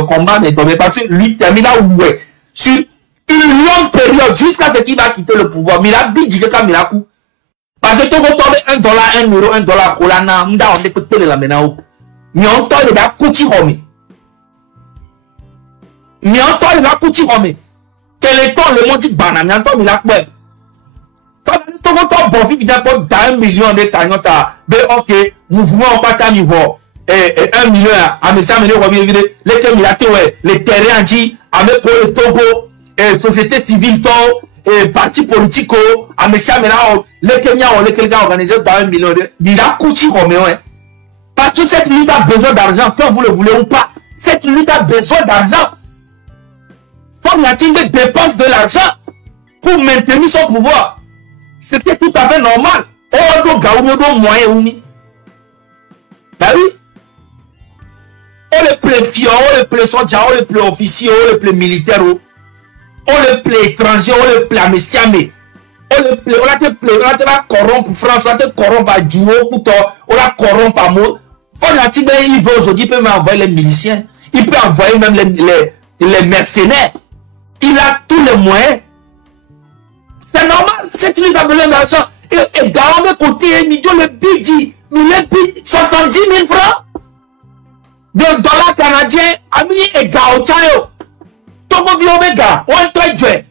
combat, mais parce que lui, il a oué sur une longue période jusqu'à ce qu'il va quitter le pouvoir. Mais il a dit que il a coup. Parce que tu vas tomber $1, €1, $1, colana, m'da on écoute pas la menao. Mais on t'a déjà coûté Rome. Mais on t'a déjà coûté Rome. Téléthon, le monde dit banane, mais on t'a déjà coûté. Quand on bon vite bien pour 1 million de cagnotta, ben ok, mouvement en pas niveau et 1 million à me ça me revient les camilatés les terrains anti avec le Togo et société civile et parti politique à me ça me là les Kenyans les quelqu'un organisé dans 1 million de mira couchi roméo parce que cette lutte a besoin d'argent que vous le voulez ou pas cette lutte a besoin d'argent faut qu'il y ait des dépenses de l'argent pour maintenir son pouvoir. C'était tout à fait normal. Oh, donc, moyen uni. Bah oui. On le plaît fiant, on le plaît soldat, on le plaît officier, on le plaît militaire, on le plaît étranger, on le plaît messiamé. On le plaît, on la te plaît, on la te corrompre France, on la te corrompre à Djuro, on la corrompre à Mo. Fonatibe, il veut aujourd'hui, il peut même envoyer les miliciens. Il peut envoyer même les mercenaires. Il a tous les moyens. C'est normal, c'est lui qui a besoin d'argent. Et dans le côté, il le budget, il le budget 70 000 francs de dollars canadiens. Ami et Gao Chayo. Togo vi Omega, on te jouer.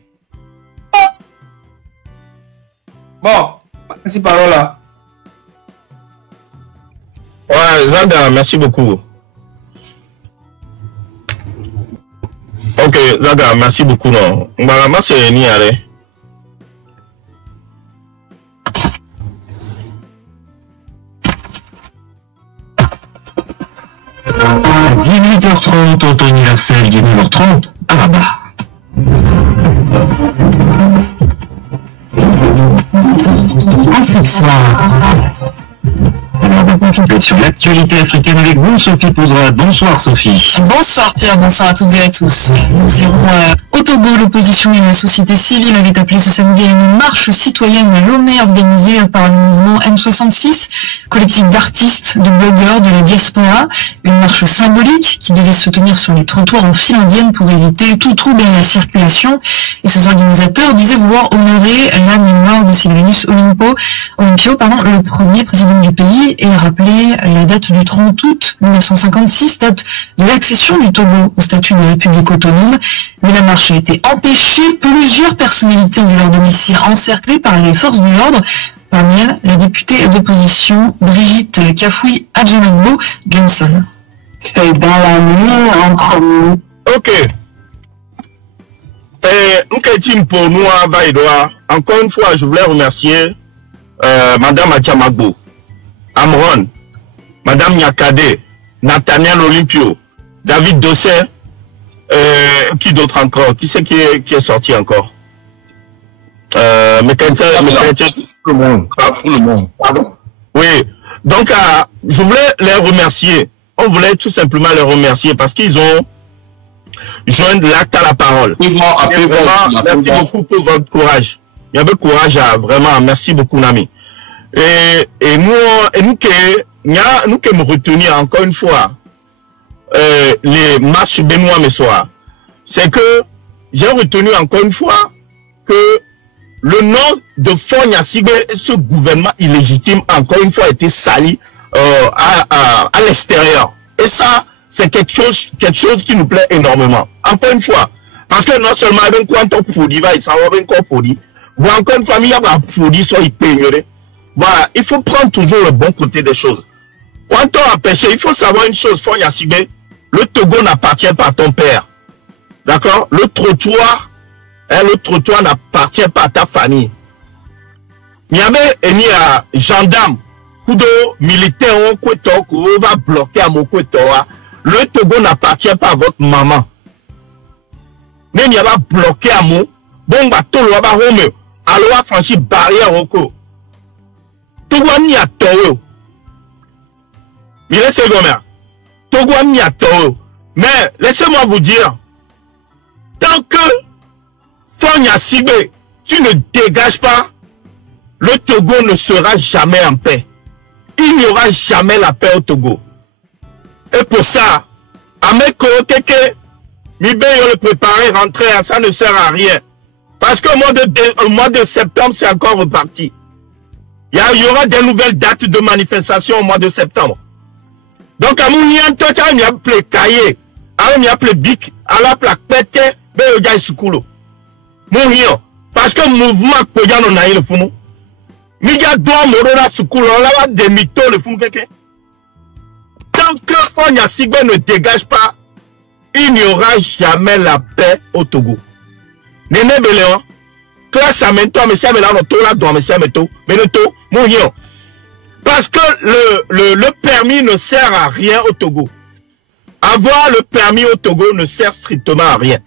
Bon, merci parole là. Ouais, Zaga, merci beaucoup. Ok, Zaga, merci beaucoup. Non, Mbalama, c'est ni allez. 18h30, au temps universel, 19h30, à Rabat. Afrique Soir. On va continuer sur l'actualité africaine avec vous, Sophie Pouzra. Bonsoir Sophie. Bonsoir Pierre, bonsoir à toutes et à tous. Nous irons au Togo. L'opposition et la société civile avaient appelé ce samedi à une marche citoyenne à Lomé organisée par le mouvement M66, collectif d'artistes, de blogueurs de la diaspora. Une marche symbolique qui devait se tenir sur les trottoirs en file indienne pour éviter tout trouble à la circulation. Et ces organisateurs disaient vouloir honorer la mémoire de Sylvanus Olympio, le premier président du pays, et rappeler la date du 30 août 1956, date de l'accession du Togo au statut de république autonome. Mais la marche a été empêchée. Plusieurs personnalités ont vu leur domicile encerclé par les forces de l'ordre. Parmi elles, la députée d'opposition Brigitte Kafoui Adjamagbo Johnson. C'est dans la nuit entre nous. Ok. Pour nous, encore une fois, je voulais remercier Madame Adjamagbo, Amron, Madame Nyakade, Nathaniel Olympio, David Dosset, qui d'autre encore? Qui c'est qui est sorti encore? Mécanicien, tout le monde. Pas tout le monde. Pardon? Oui. Donc, je voulais les remercier. On voulait tout simplement les remercier parce qu'ils ont joint l'acte à la parole. Merci beaucoup pour votre courage. Il y avait courage à vraiment. Merci beaucoup, Nami. Et nous qui me retenir encore une fois les marches Benoît Messoa, c'est que j'ai retenu encore une fois que le nom de Fonya Sigbe et ce gouvernement illégitime encore une fois a été sali à l'extérieur. Et ça, c'est quelque chose qui nous plaît énormément. Encore une fois, parce que non seulement avec quoi on produit, il s'en va avec quoi produit, ou encore une famille a un produit soit il peut ignorer. Voilà, il faut prendre toujours le bon côté des choses. Quand on empêche, il faut savoir une chose, Fonya Sigbe, le Togo n'appartient pas à ton père. D'accord? Le trottoir n'appartient pas à ta famille. Il y avait un gendarme, coup de militaire, on va bloquer à mon côté. Le Togo n'appartient pas à votre maman. Même il y a pas bloqué à mon, bon, bah, tout le monde va remettre. Alors, franchir barrière au coup. Togo n'y a toro. Mais Togo n'y a toro. Mais laissez-moi vous dire, tant que Fonya Sigbe, tu ne dégages pas, le Togo ne sera jamais en paix. Il n'y aura jamais la paix au Togo. Et pour ça, Ameko Keke, Mibe le préparer, rentrer, ça ne sert à rien. Parce que au mois de septembre, c'est encore reparti. Il y aura des nouvelles dates de manifestation au mois de septembre. Donc, à mon lien, toi, tu as mis appelé Kaye, à mis appelé Bic, à la plaque Pete, Beyoja Sukulo. Mon lien, parce que le mouvement Koyan on a eu le fou. Miga doit Morona Sukulo, on a des mythos le fou Keke. Tant que Fonya Sigbe ne dégage pas, il n'y aura jamais la paix au Togo. Néné Beléon, classe à mento, mais ça me l'a noté là, doit me ça meto, mais le to, mon lien. Parce que le permis ne sert à rien au Togo. Avoir le permis au Togo ne sert strictement à rien.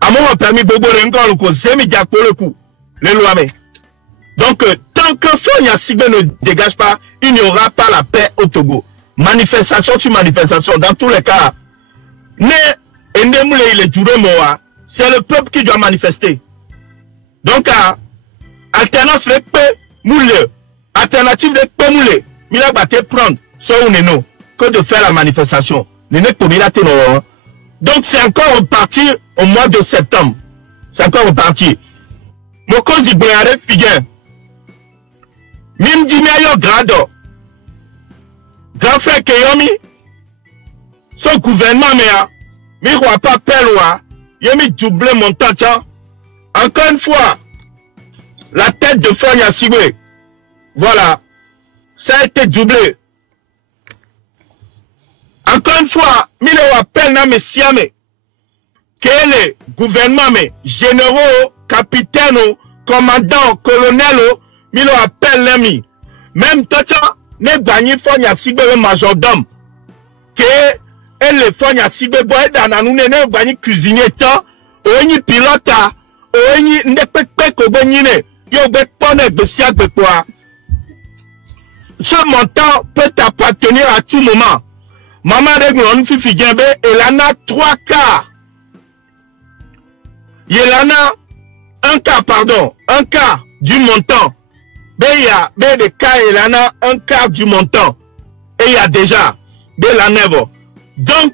À mon permis, Bobo Rengo, le coup, c'est média pour le coup. Les lois, mais. Donc, tant que Fonya Sigbe ne dégage pas, il n'y aura pas la paix au Togo. Manifestation sur manifestation, dans tous les cas. C'est le peuple qui doit manifester. Donc, alternance avec paix, moule. Alternative de paix, moule. Mila Baté prendre son Neno que de faire la manifestation. Donc c'est encore reparti au mois de septembre. C'est encore reparti. Mokozi Boyare Figuin. Mim Dimeyo Grado. Grand frère Keyomi. Son gouvernement, mais il ne pas perdre. Il a mis doublé mon temps. Encore une fois, la tête de Fonya Sibé. Voilà. Ça a été doublé. Encore une fois, il appelle à Messiame. Que les gouvernements, généraux, capitaines, commandants, colonels, il appelle l'ami. Même toi, ne gagne Fonya Sibé le majordome. Que les Fonya Sibé boy dans nous ne gagne cuisinier temps. Oni pilote, oni ne peut pas que yo be pone besia be quoi. Ce montant peut appartenir à tout moment. Maman Regnon Fifi Gembe, elle en a 3 quarts. Il en a un quart du montant. Beya, be de cas, il en a un quart du montant. Et il y a déjà, be la nevo. Donc,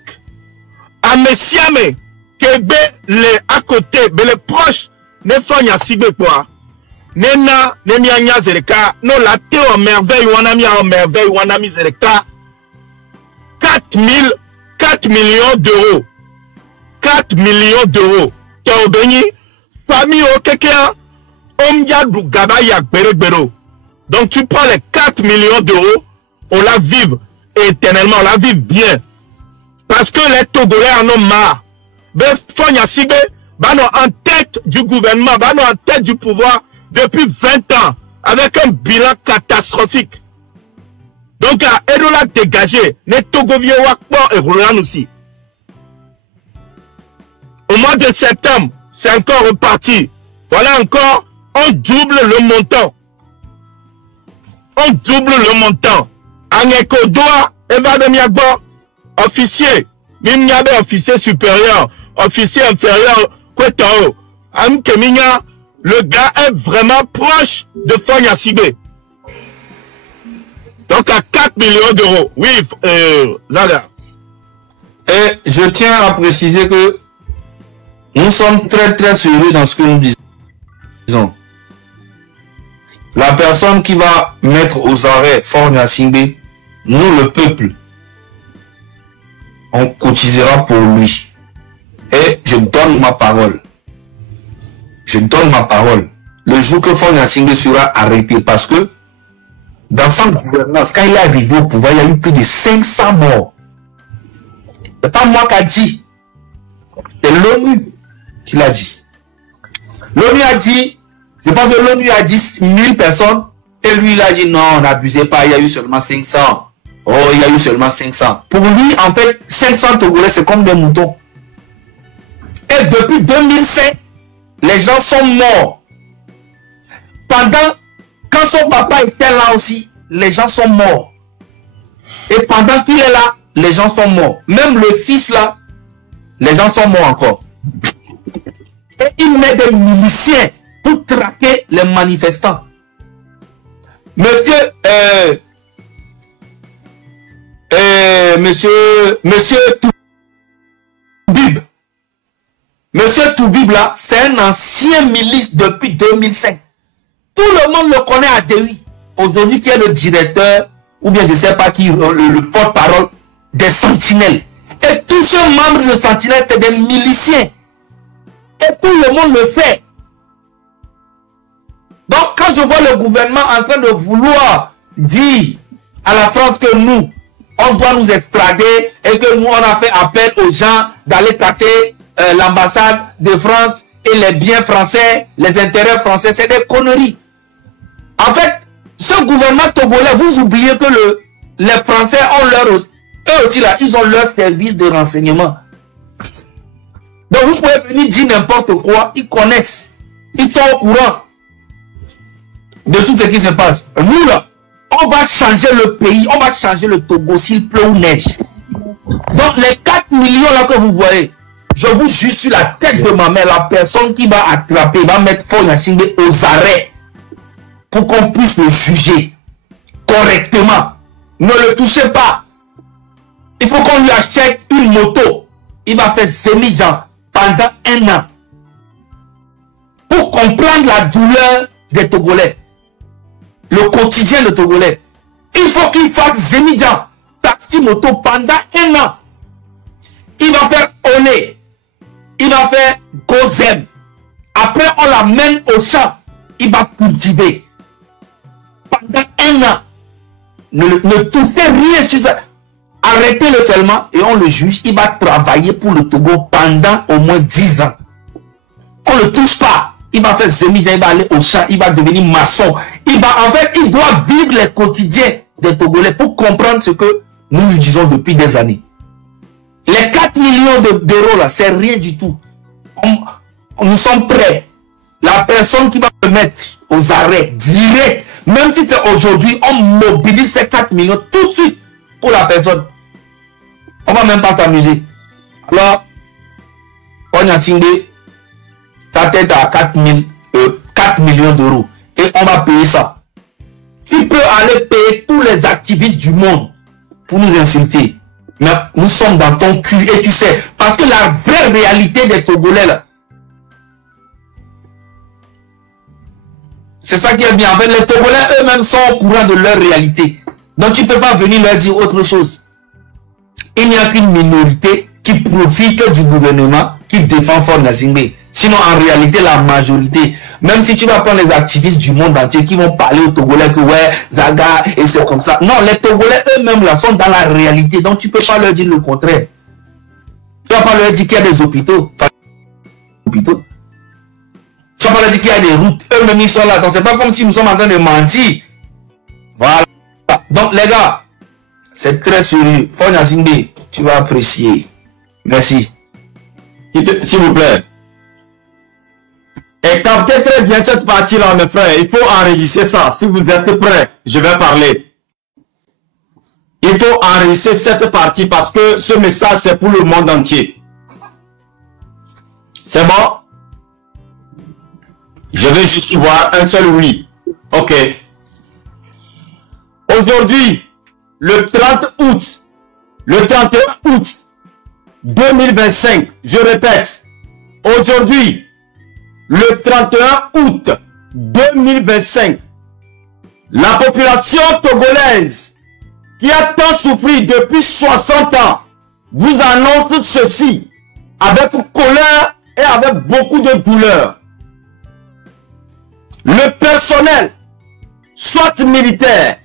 à Messiame, que be les à côté, be les proches, ne font ya sibe quoi. Nena, ne mianya zereka, no la te en merveille, en merveille, zereka. 4 millions d'euros. 4 millions d'euros. Taobeni, famille au kekea, omya du gabaya gbero. Donc tu prends les 4 millions d'euros, on la vive éternellement, on la vive bien. Parce que les Togolais en ont marre. Ben, Fonya Sibé, en tête du gouvernement, en tête du pouvoir depuis 20 ans, avec un bilan catastrophique. Donc, à Erola dégagé, les Togoviens Wakpo et Roland aussi. Au mois de septembre, c'est encore reparti. Voilà encore, on double le montant. On double le montant. Angeko Doa, Eva de Miagbo, officier, Mimniabe, officier supérieur, officier inférieur, Kwetao, Amkeminya, le gars est vraiment proche de Fonya Sibé. Donc à 4 millions d'euros. Oui, Zada. Et je tiens à préciser que nous sommes très sérieux dans ce que nous disons. La personne qui va mettre aux arrêts Fonya Sibé, nous le peuple, on cotisera pour lui. Et je donne ma parole. Je donne ma parole. Le jour que Fonya Sibé sera arrêté, parce que dans son gouvernance, quand il est arrivé au pouvoir, il y a eu plus de 500 morts. C'est pas moi qui a dit. C'est l'ONU qui l'a dit. L'ONU a dit, je pense que l'ONU a dit 1000 personnes, et lui il a dit non, n'abusez pas, il y a eu seulement 500. Oh, il y a eu seulement 500. Pour lui, en fait, 500 Togolais, c'est comme des moutons. Et depuis 2005, les gens sont morts. Quand son papa était là aussi, les gens sont morts. Et pendant qu'il est là, les gens sont morts. Même le fils là, les gens sont morts encore. Et il met des miliciens pour traquer les manifestants. Monsieur Toubib. Monsieur Toubib là, c'est un ancien milice depuis 2005. Tout le monde le connaît à Déhi. Aujourd'hui, qui est le directeur, ou bien je ne sais pas qui, le porte-parole des sentinelles. Et tous ces membres de sentinelles, c'est des miliciens. Et tout le monde le fait. Donc, quand je vois le gouvernement en train de vouloir dire à la France que nous, on doit nous extrader et que nous, on a fait appel aux gens d'aller traiter l'ambassade de France et les biens français, les intérêts français, c'est des conneries. En fait, ce gouvernement togolais, vous oubliez que les Français ont eux aussi là, ils ont leur service de renseignement. Donc vous pouvez venir dire n'importe quoi, ils connaissent, ils sont au courant de tout ce qui se passe. Nous là, on va changer le pays, on va changer le Togo s'il pleut ou neige. Donc les 4 millions là que vous voyez, je vous jure sur la tête de ma mère, la personne qui va attraper, va mettre Fonya Sibé aux arrêts pour qu'on puisse le juger correctement. Ne le touchez pas. Il faut qu'on lui achète une moto. Il va faire Zemidjan pendant 1 an. Pour comprendre la douleur des Togolais. Le quotidien des Togolais. Il faut qu'il fasse Zemidjan, taxi moto pendant 1 an. Il va faire Olé. Il va faire Gozem. Après, on l'amène au champ. Il va cultiver. Pendant 1 an. Ne touchez rien sur ça. Arrêtez-le seulement et on le juge. Il va travailler pour le Togo pendant au moins 10 ans. On ne le touche pas. Il va faire Zemidjan, il va aller au champ, il va devenir maçon. Il doit vivre les quotidiens des Togolais pour comprendre ce que nous lui disons depuis des années. Les 4 millions d'euros là, c'est rien du tout. Nous sommes prêts. La personne qui va le mettre aux arrêts, direct, même si c'est aujourd'hui, on mobilise ces 4 millions tout de suite pour la personne. On va même pas s'amuser. Alors, on a tingé ta tête à 4 millions d'euros. Et on va payer ça. Tu peux aller payer tous les activistes du monde pour nous insulter. Mais nous sommes dans ton cul et tu sais. Parce que la vraie réalité des Togolais là, c'est ça qui est bien. En fait, les Togolais eux-mêmes sont au courant de leur réalité. Donc tu ne peux pas venir leur dire autre chose. Il n'y a qu'une minorité qui profite du gouvernement, qui défend Faure Gnassingbé. Sinon, en réalité, la majorité, même si tu vas prendre les activistes du monde entier qui vont parler aux Togolais que ouais, Zaga, et c'est comme ça. Non, les Togolais eux-mêmes là sont dans la réalité. Donc tu ne peux pas leur dire le contraire. Tu ne vas pas leur dire qu'il y a des hôpitaux. Tu ne vas pas leur dire qu'il y a des routes. Eux-mêmes ils sont là. Donc c'est pas comme si nous sommes en train de mentir. Voilà. Donc les gars, c'est très sérieux. Faure Gnassingbé, tu vas apprécier. Merci. S'il vous plaît. Et captez très bien cette partie-là, mes frères. Il faut enregistrer ça. Si vous êtes prêts, je vais parler. Il faut enregistrer cette partie parce que ce message, c'est pour le monde entier. C'est bon? Je vais juste voir un seul oui. Ok. Aujourd'hui, le 30 août, le 31 août 2025, je répète, aujourd'hui, le 31 août 2025, la population togolaise qui a tant souffert depuis 60 ans vous annonce ceci avec colère et avec beaucoup de douleur. Le personnel, soit militaire,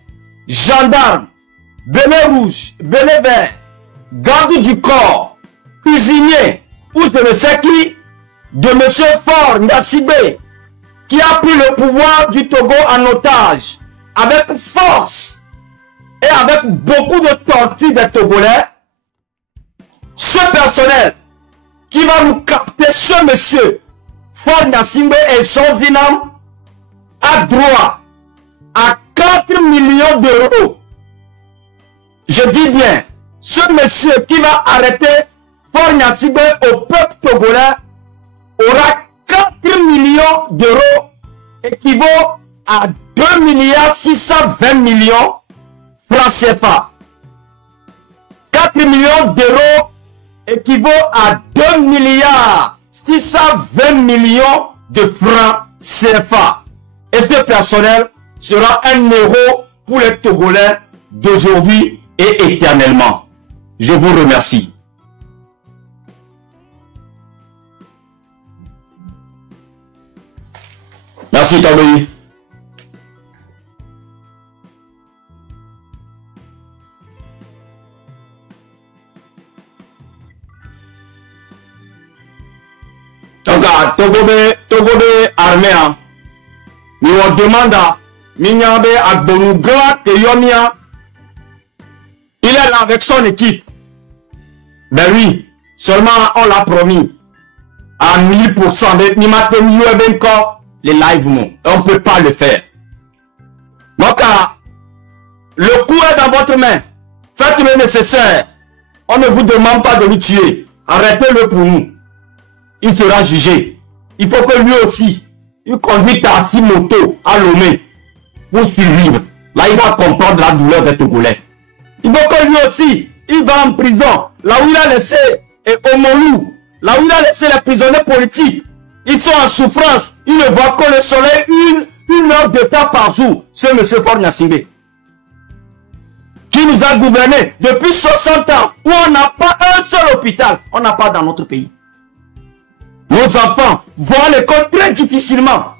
gendarme, béné rouge, béné vert, garde du corps, cuisinier ou je ne sais qui, de M. Faure Gnassingbé, qui a pris le pouvoir du Togo en otage avec force et avec beaucoup de torture des Togolais, ce personnel qui va nous capter ce monsieur Faure Gnassingbé et son zinam a droit à 4 millions d'euros. Je dis bien, ce monsieur qui va arrêter Faure Gnassingbé au peuple togolais aura 4 millions d'euros, équivaut à 2 milliards 620 millions francs CFA. 4 millions d'euros équivaut à 2 milliards 620 millions de francs CFA. Et ce personnel sera un héros pour les Togolais d'aujourd'hui et éternellement. Je vous remercie. Merci Taboui. Donc, Togobe armée, nous on demande Minyabe Agbonugra Teyomia. Il est là avec son équipe. Ben oui, seulement on l'a promis. À 1000%. Les lives, non. On ne peut pas le faire. Donc, le coup est dans votre main. Faites le nécessaire. On ne vous demande pas de le tuer. Arrêtez-le pour nous. Il sera jugé. Il faut que lui aussi, il conduit Taxi Moto à Lomé pour suivre. Là, il va comprendre la douleur des Togolais. Iboko lui aussi, il va en prison. Là où il a laissé Omolou, là où il a laissé les prisonniers politiques. Ils sont en souffrance. Ils ne voient que le soleil une heure de temps par jour. C'est M. Faure Gnassingbé qui nous a gouverné depuis 60 ans, où on n'a pas un seul hôpital. On n'a pas dans notre pays. Nos enfants vont à l'école très difficilement.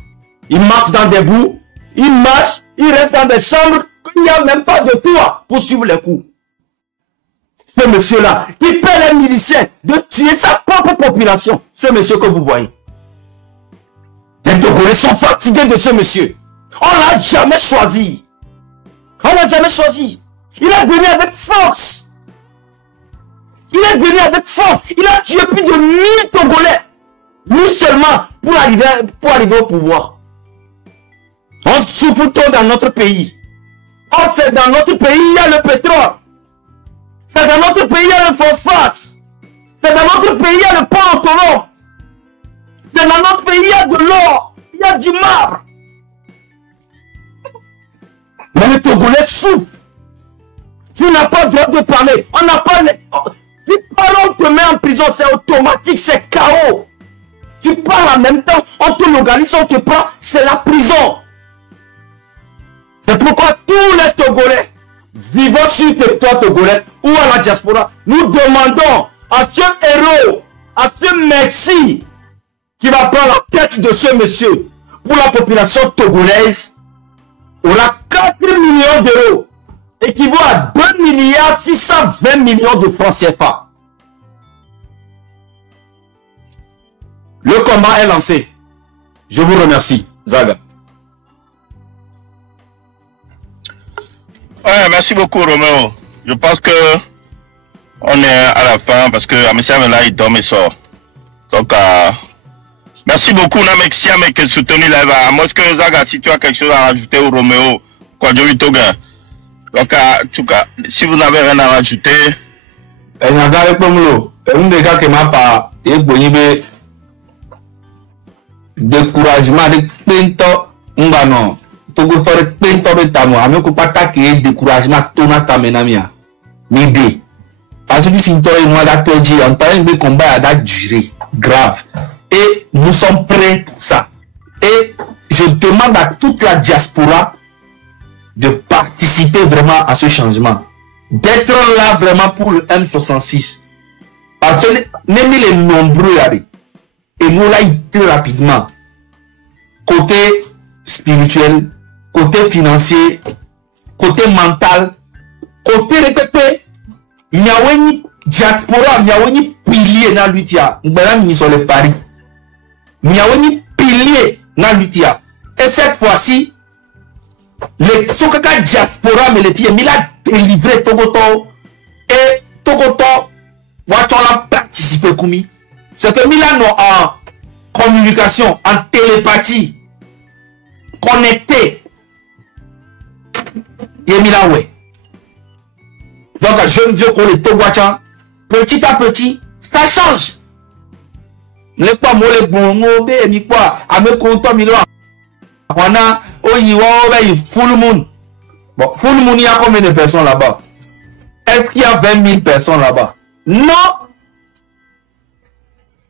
Ils marchent dans des bouts, ils marchent, ils restent dans des chambres, il n'y a même pas de toit pour suivre les cours. Ce monsieur-là, qui paie les miliciens de tuer sa propre population. Ce monsieur que vous voyez. Les Togolais sont fatigués de ce monsieur. On ne l'a jamais choisi. On ne l'a jamais choisi. Il est venu avec force. Il est venu avec force. Il a tué plus de 1000 Togolais. Nous seulement pour arriver au pouvoir. On souffre trop dans notre pays. Oh, c'est dans notre pays, il y a le pétrole. C'est dans notre pays, il y a le phosphate. C'est dans notre pays, il y a le port autonome. C'est dans notre pays, il y a de l'or. Il y a du marbre. Mais les Togolais souffrent. Tu n'as pas le droit de parler. On n'a pas les... Tu parles, on te met en prison. C'est automatique, c'est chaos. Tu parles en même temps, on te logalise, on te prend. C'est la prison. C'est pourquoi tous les Togolais vivant sur le territoire togolais ou à la diaspora, nous demandons à ce héros, à ce Messi qui va prendre la tête de ce monsieur pour la population togolaise, aura 4 millions d'euros, équivaut à 2 milliards 620 millions de francs CFA. Le combat est lancé. Je vous remercie, Zaga. Ouais, merci beaucoup, Roméo. Je pense que on est à la fin parce que Amissia là, il dorme et sort. Donc, merci beaucoup, Namexia, mec, soutenu là. Moi, ce que Zaga, si tu as quelque chose à rajouter au Roméo, quoi, je vais toga. Donc, en tout cas, si vous n'avez rien à rajouter. Il y a un des gars qui m'a pas découragement de pinto ngano togo tore pinto betamo ame ko pata ke découragement tona tamenamia midi parce que finto et moi da toji en train de combat a duré grave et nous sommes prêts pour ça et je demande à toute la diaspora de participer vraiment à ce changement, d'être là vraiment pour le M66 parce que même les nombreux et nous là très rapidement côté spirituel, côté financier, côté mental, côté répété, miaweni diaspora, miaweni pilier na lutia, ngana mini sur le Paris, miaweni pilier na lutia. Et cette fois-ci, les sokaka diaspora me les filles, mais la délivré Togoto et Togoto, Wachola participer koumi. C'est que Milano en communication, en télépathie, connecté. Et Milan, ouais. Donc, jeune vieux qu'on les Togwachan, petit à petit, ça change. Les pas moi les bons mots, mais quoi, à me compter Milan. On a, oh, il y full moon. Bon, full moon, il y a combien de personnes là-bas? Est-ce qu'il y a 20 000 personnes là-bas? Non!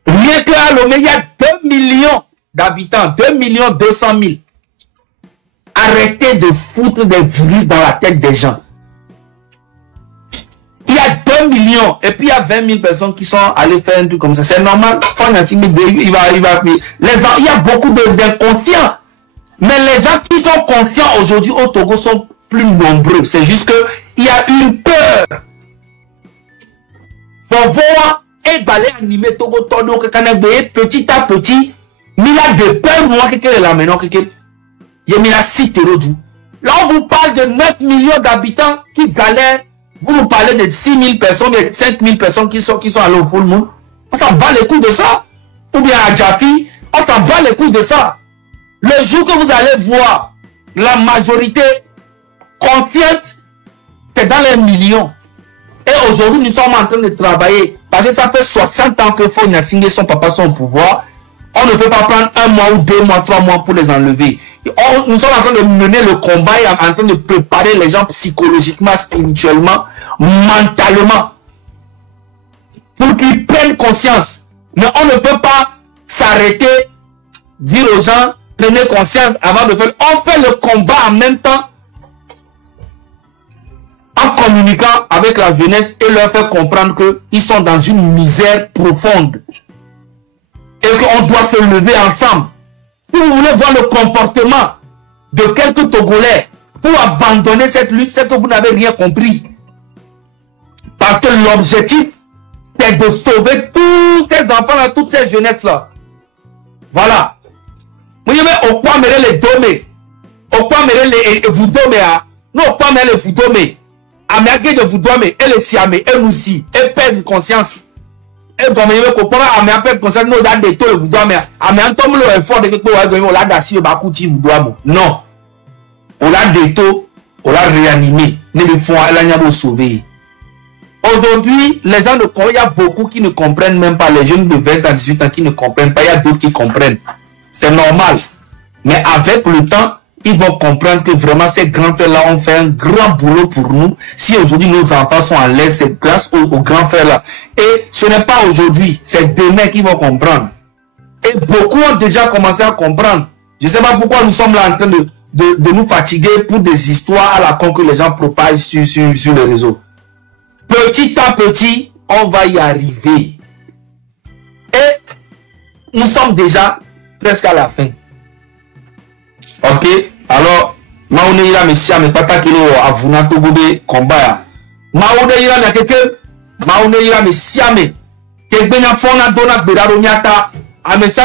Rien que à Lomé, il y a 2 millions d'habitants, 2 200 000. Arrêtez de foutre des virus dans la tête des gens. Il y a 2 millions et puis il y a 20 000 personnes qui sont allées faire un truc comme ça. C'est normal. Il y a beaucoup d'inconscients. Mais les gens qui sont conscients aujourd'hui au Togo sont plus nombreux. C'est juste que il y a une peur. Faut voir et balai animé Togo Togo petit à petit. Mais il y a de peur moi que la maintenant que il y a mis la cité là on vous parle de 9 millions d'habitants qui galèrent. Vous nous parlez de 6 000 personnes, de 5 000 personnes qui sont allées au full monde. On s'en bat les couilles de ça. Ou bien à Jaffi, on s'en bat les couilles de ça. Le jour que vous allez voir la majorité consciente, c'est dans les millions. Et aujourd'hui, nous sommes en train de travailler. Parce que ça fait 60 ans que Faure Gnassingbé, son papa, sont au pouvoir. On ne peut pas prendre 1 mois ou 2 mois, 3 mois pour les enlever. nous sommes en train de mener le combat et en train de préparer les gens psychologiquement, spirituellement, mentalement, pour qu'ils prennent conscience. Mais on ne peut pas s'arrêter, dire aux gens, prenez conscience avant de faire. On fait le combat en même temps, en communiquant avec la jeunesse et leur faire comprendre qu'ils sont dans une misère profonde et qu'on doit se lever ensemble. Si vous voulez voir le comportement de quelques Togolais pour abandonner cette lutte, c'est que vous n'avez rien compris. Parce que l'objectif, c'est de sauver tous ces enfants-là, toutes ces jeunesses-là. Voilà. Vous voyez, au quoi mêler les domés, au quoi mêler les vous domés, non, au quoi mêler les vous domés, à merguer de vous domés, et les siamés, et nous aussi, et perdre conscience. Et comme il veut comprendre, à me perdre conscience, nous, on a des taux, vous domés, à me entendre le effort de quelque chose, on a d'assis, bakouti, vous domés. Non. On a des taux, on a réanimé, mais le fond, elle a sauvé. Aujourd'hui, les gens il y a beaucoup qui ne comprennent même pas, les jeunes de 20 à 18 ans qui ne comprennent pas, il y a d'autres qui comprennent. C'est normal. Mais avec le temps, ils vont comprendre que vraiment ces grands frères-là ont fait un grand boulot pour nous. Si aujourd'hui nos enfants sont à l'aise, c'est grâce aux grands frères-là. Et ce n'est pas aujourd'hui, c'est demain qu'ils vont comprendre. Et beaucoup ont déjà commencé à comprendre. Je ne sais pas pourquoi nous sommes là en train de nous fatiguer pour des histoires à la con que les gens propagent sur les réseaux. Petit à petit, on va y arriver. Et nous sommes déjà presque à la fin. Ok, alors, Maoune ira me siya me pata kilo avuna togobe combat. Maoune ira me keke, Maoune ira me siya me. Kek benya fona dona beraro nyata, ame sa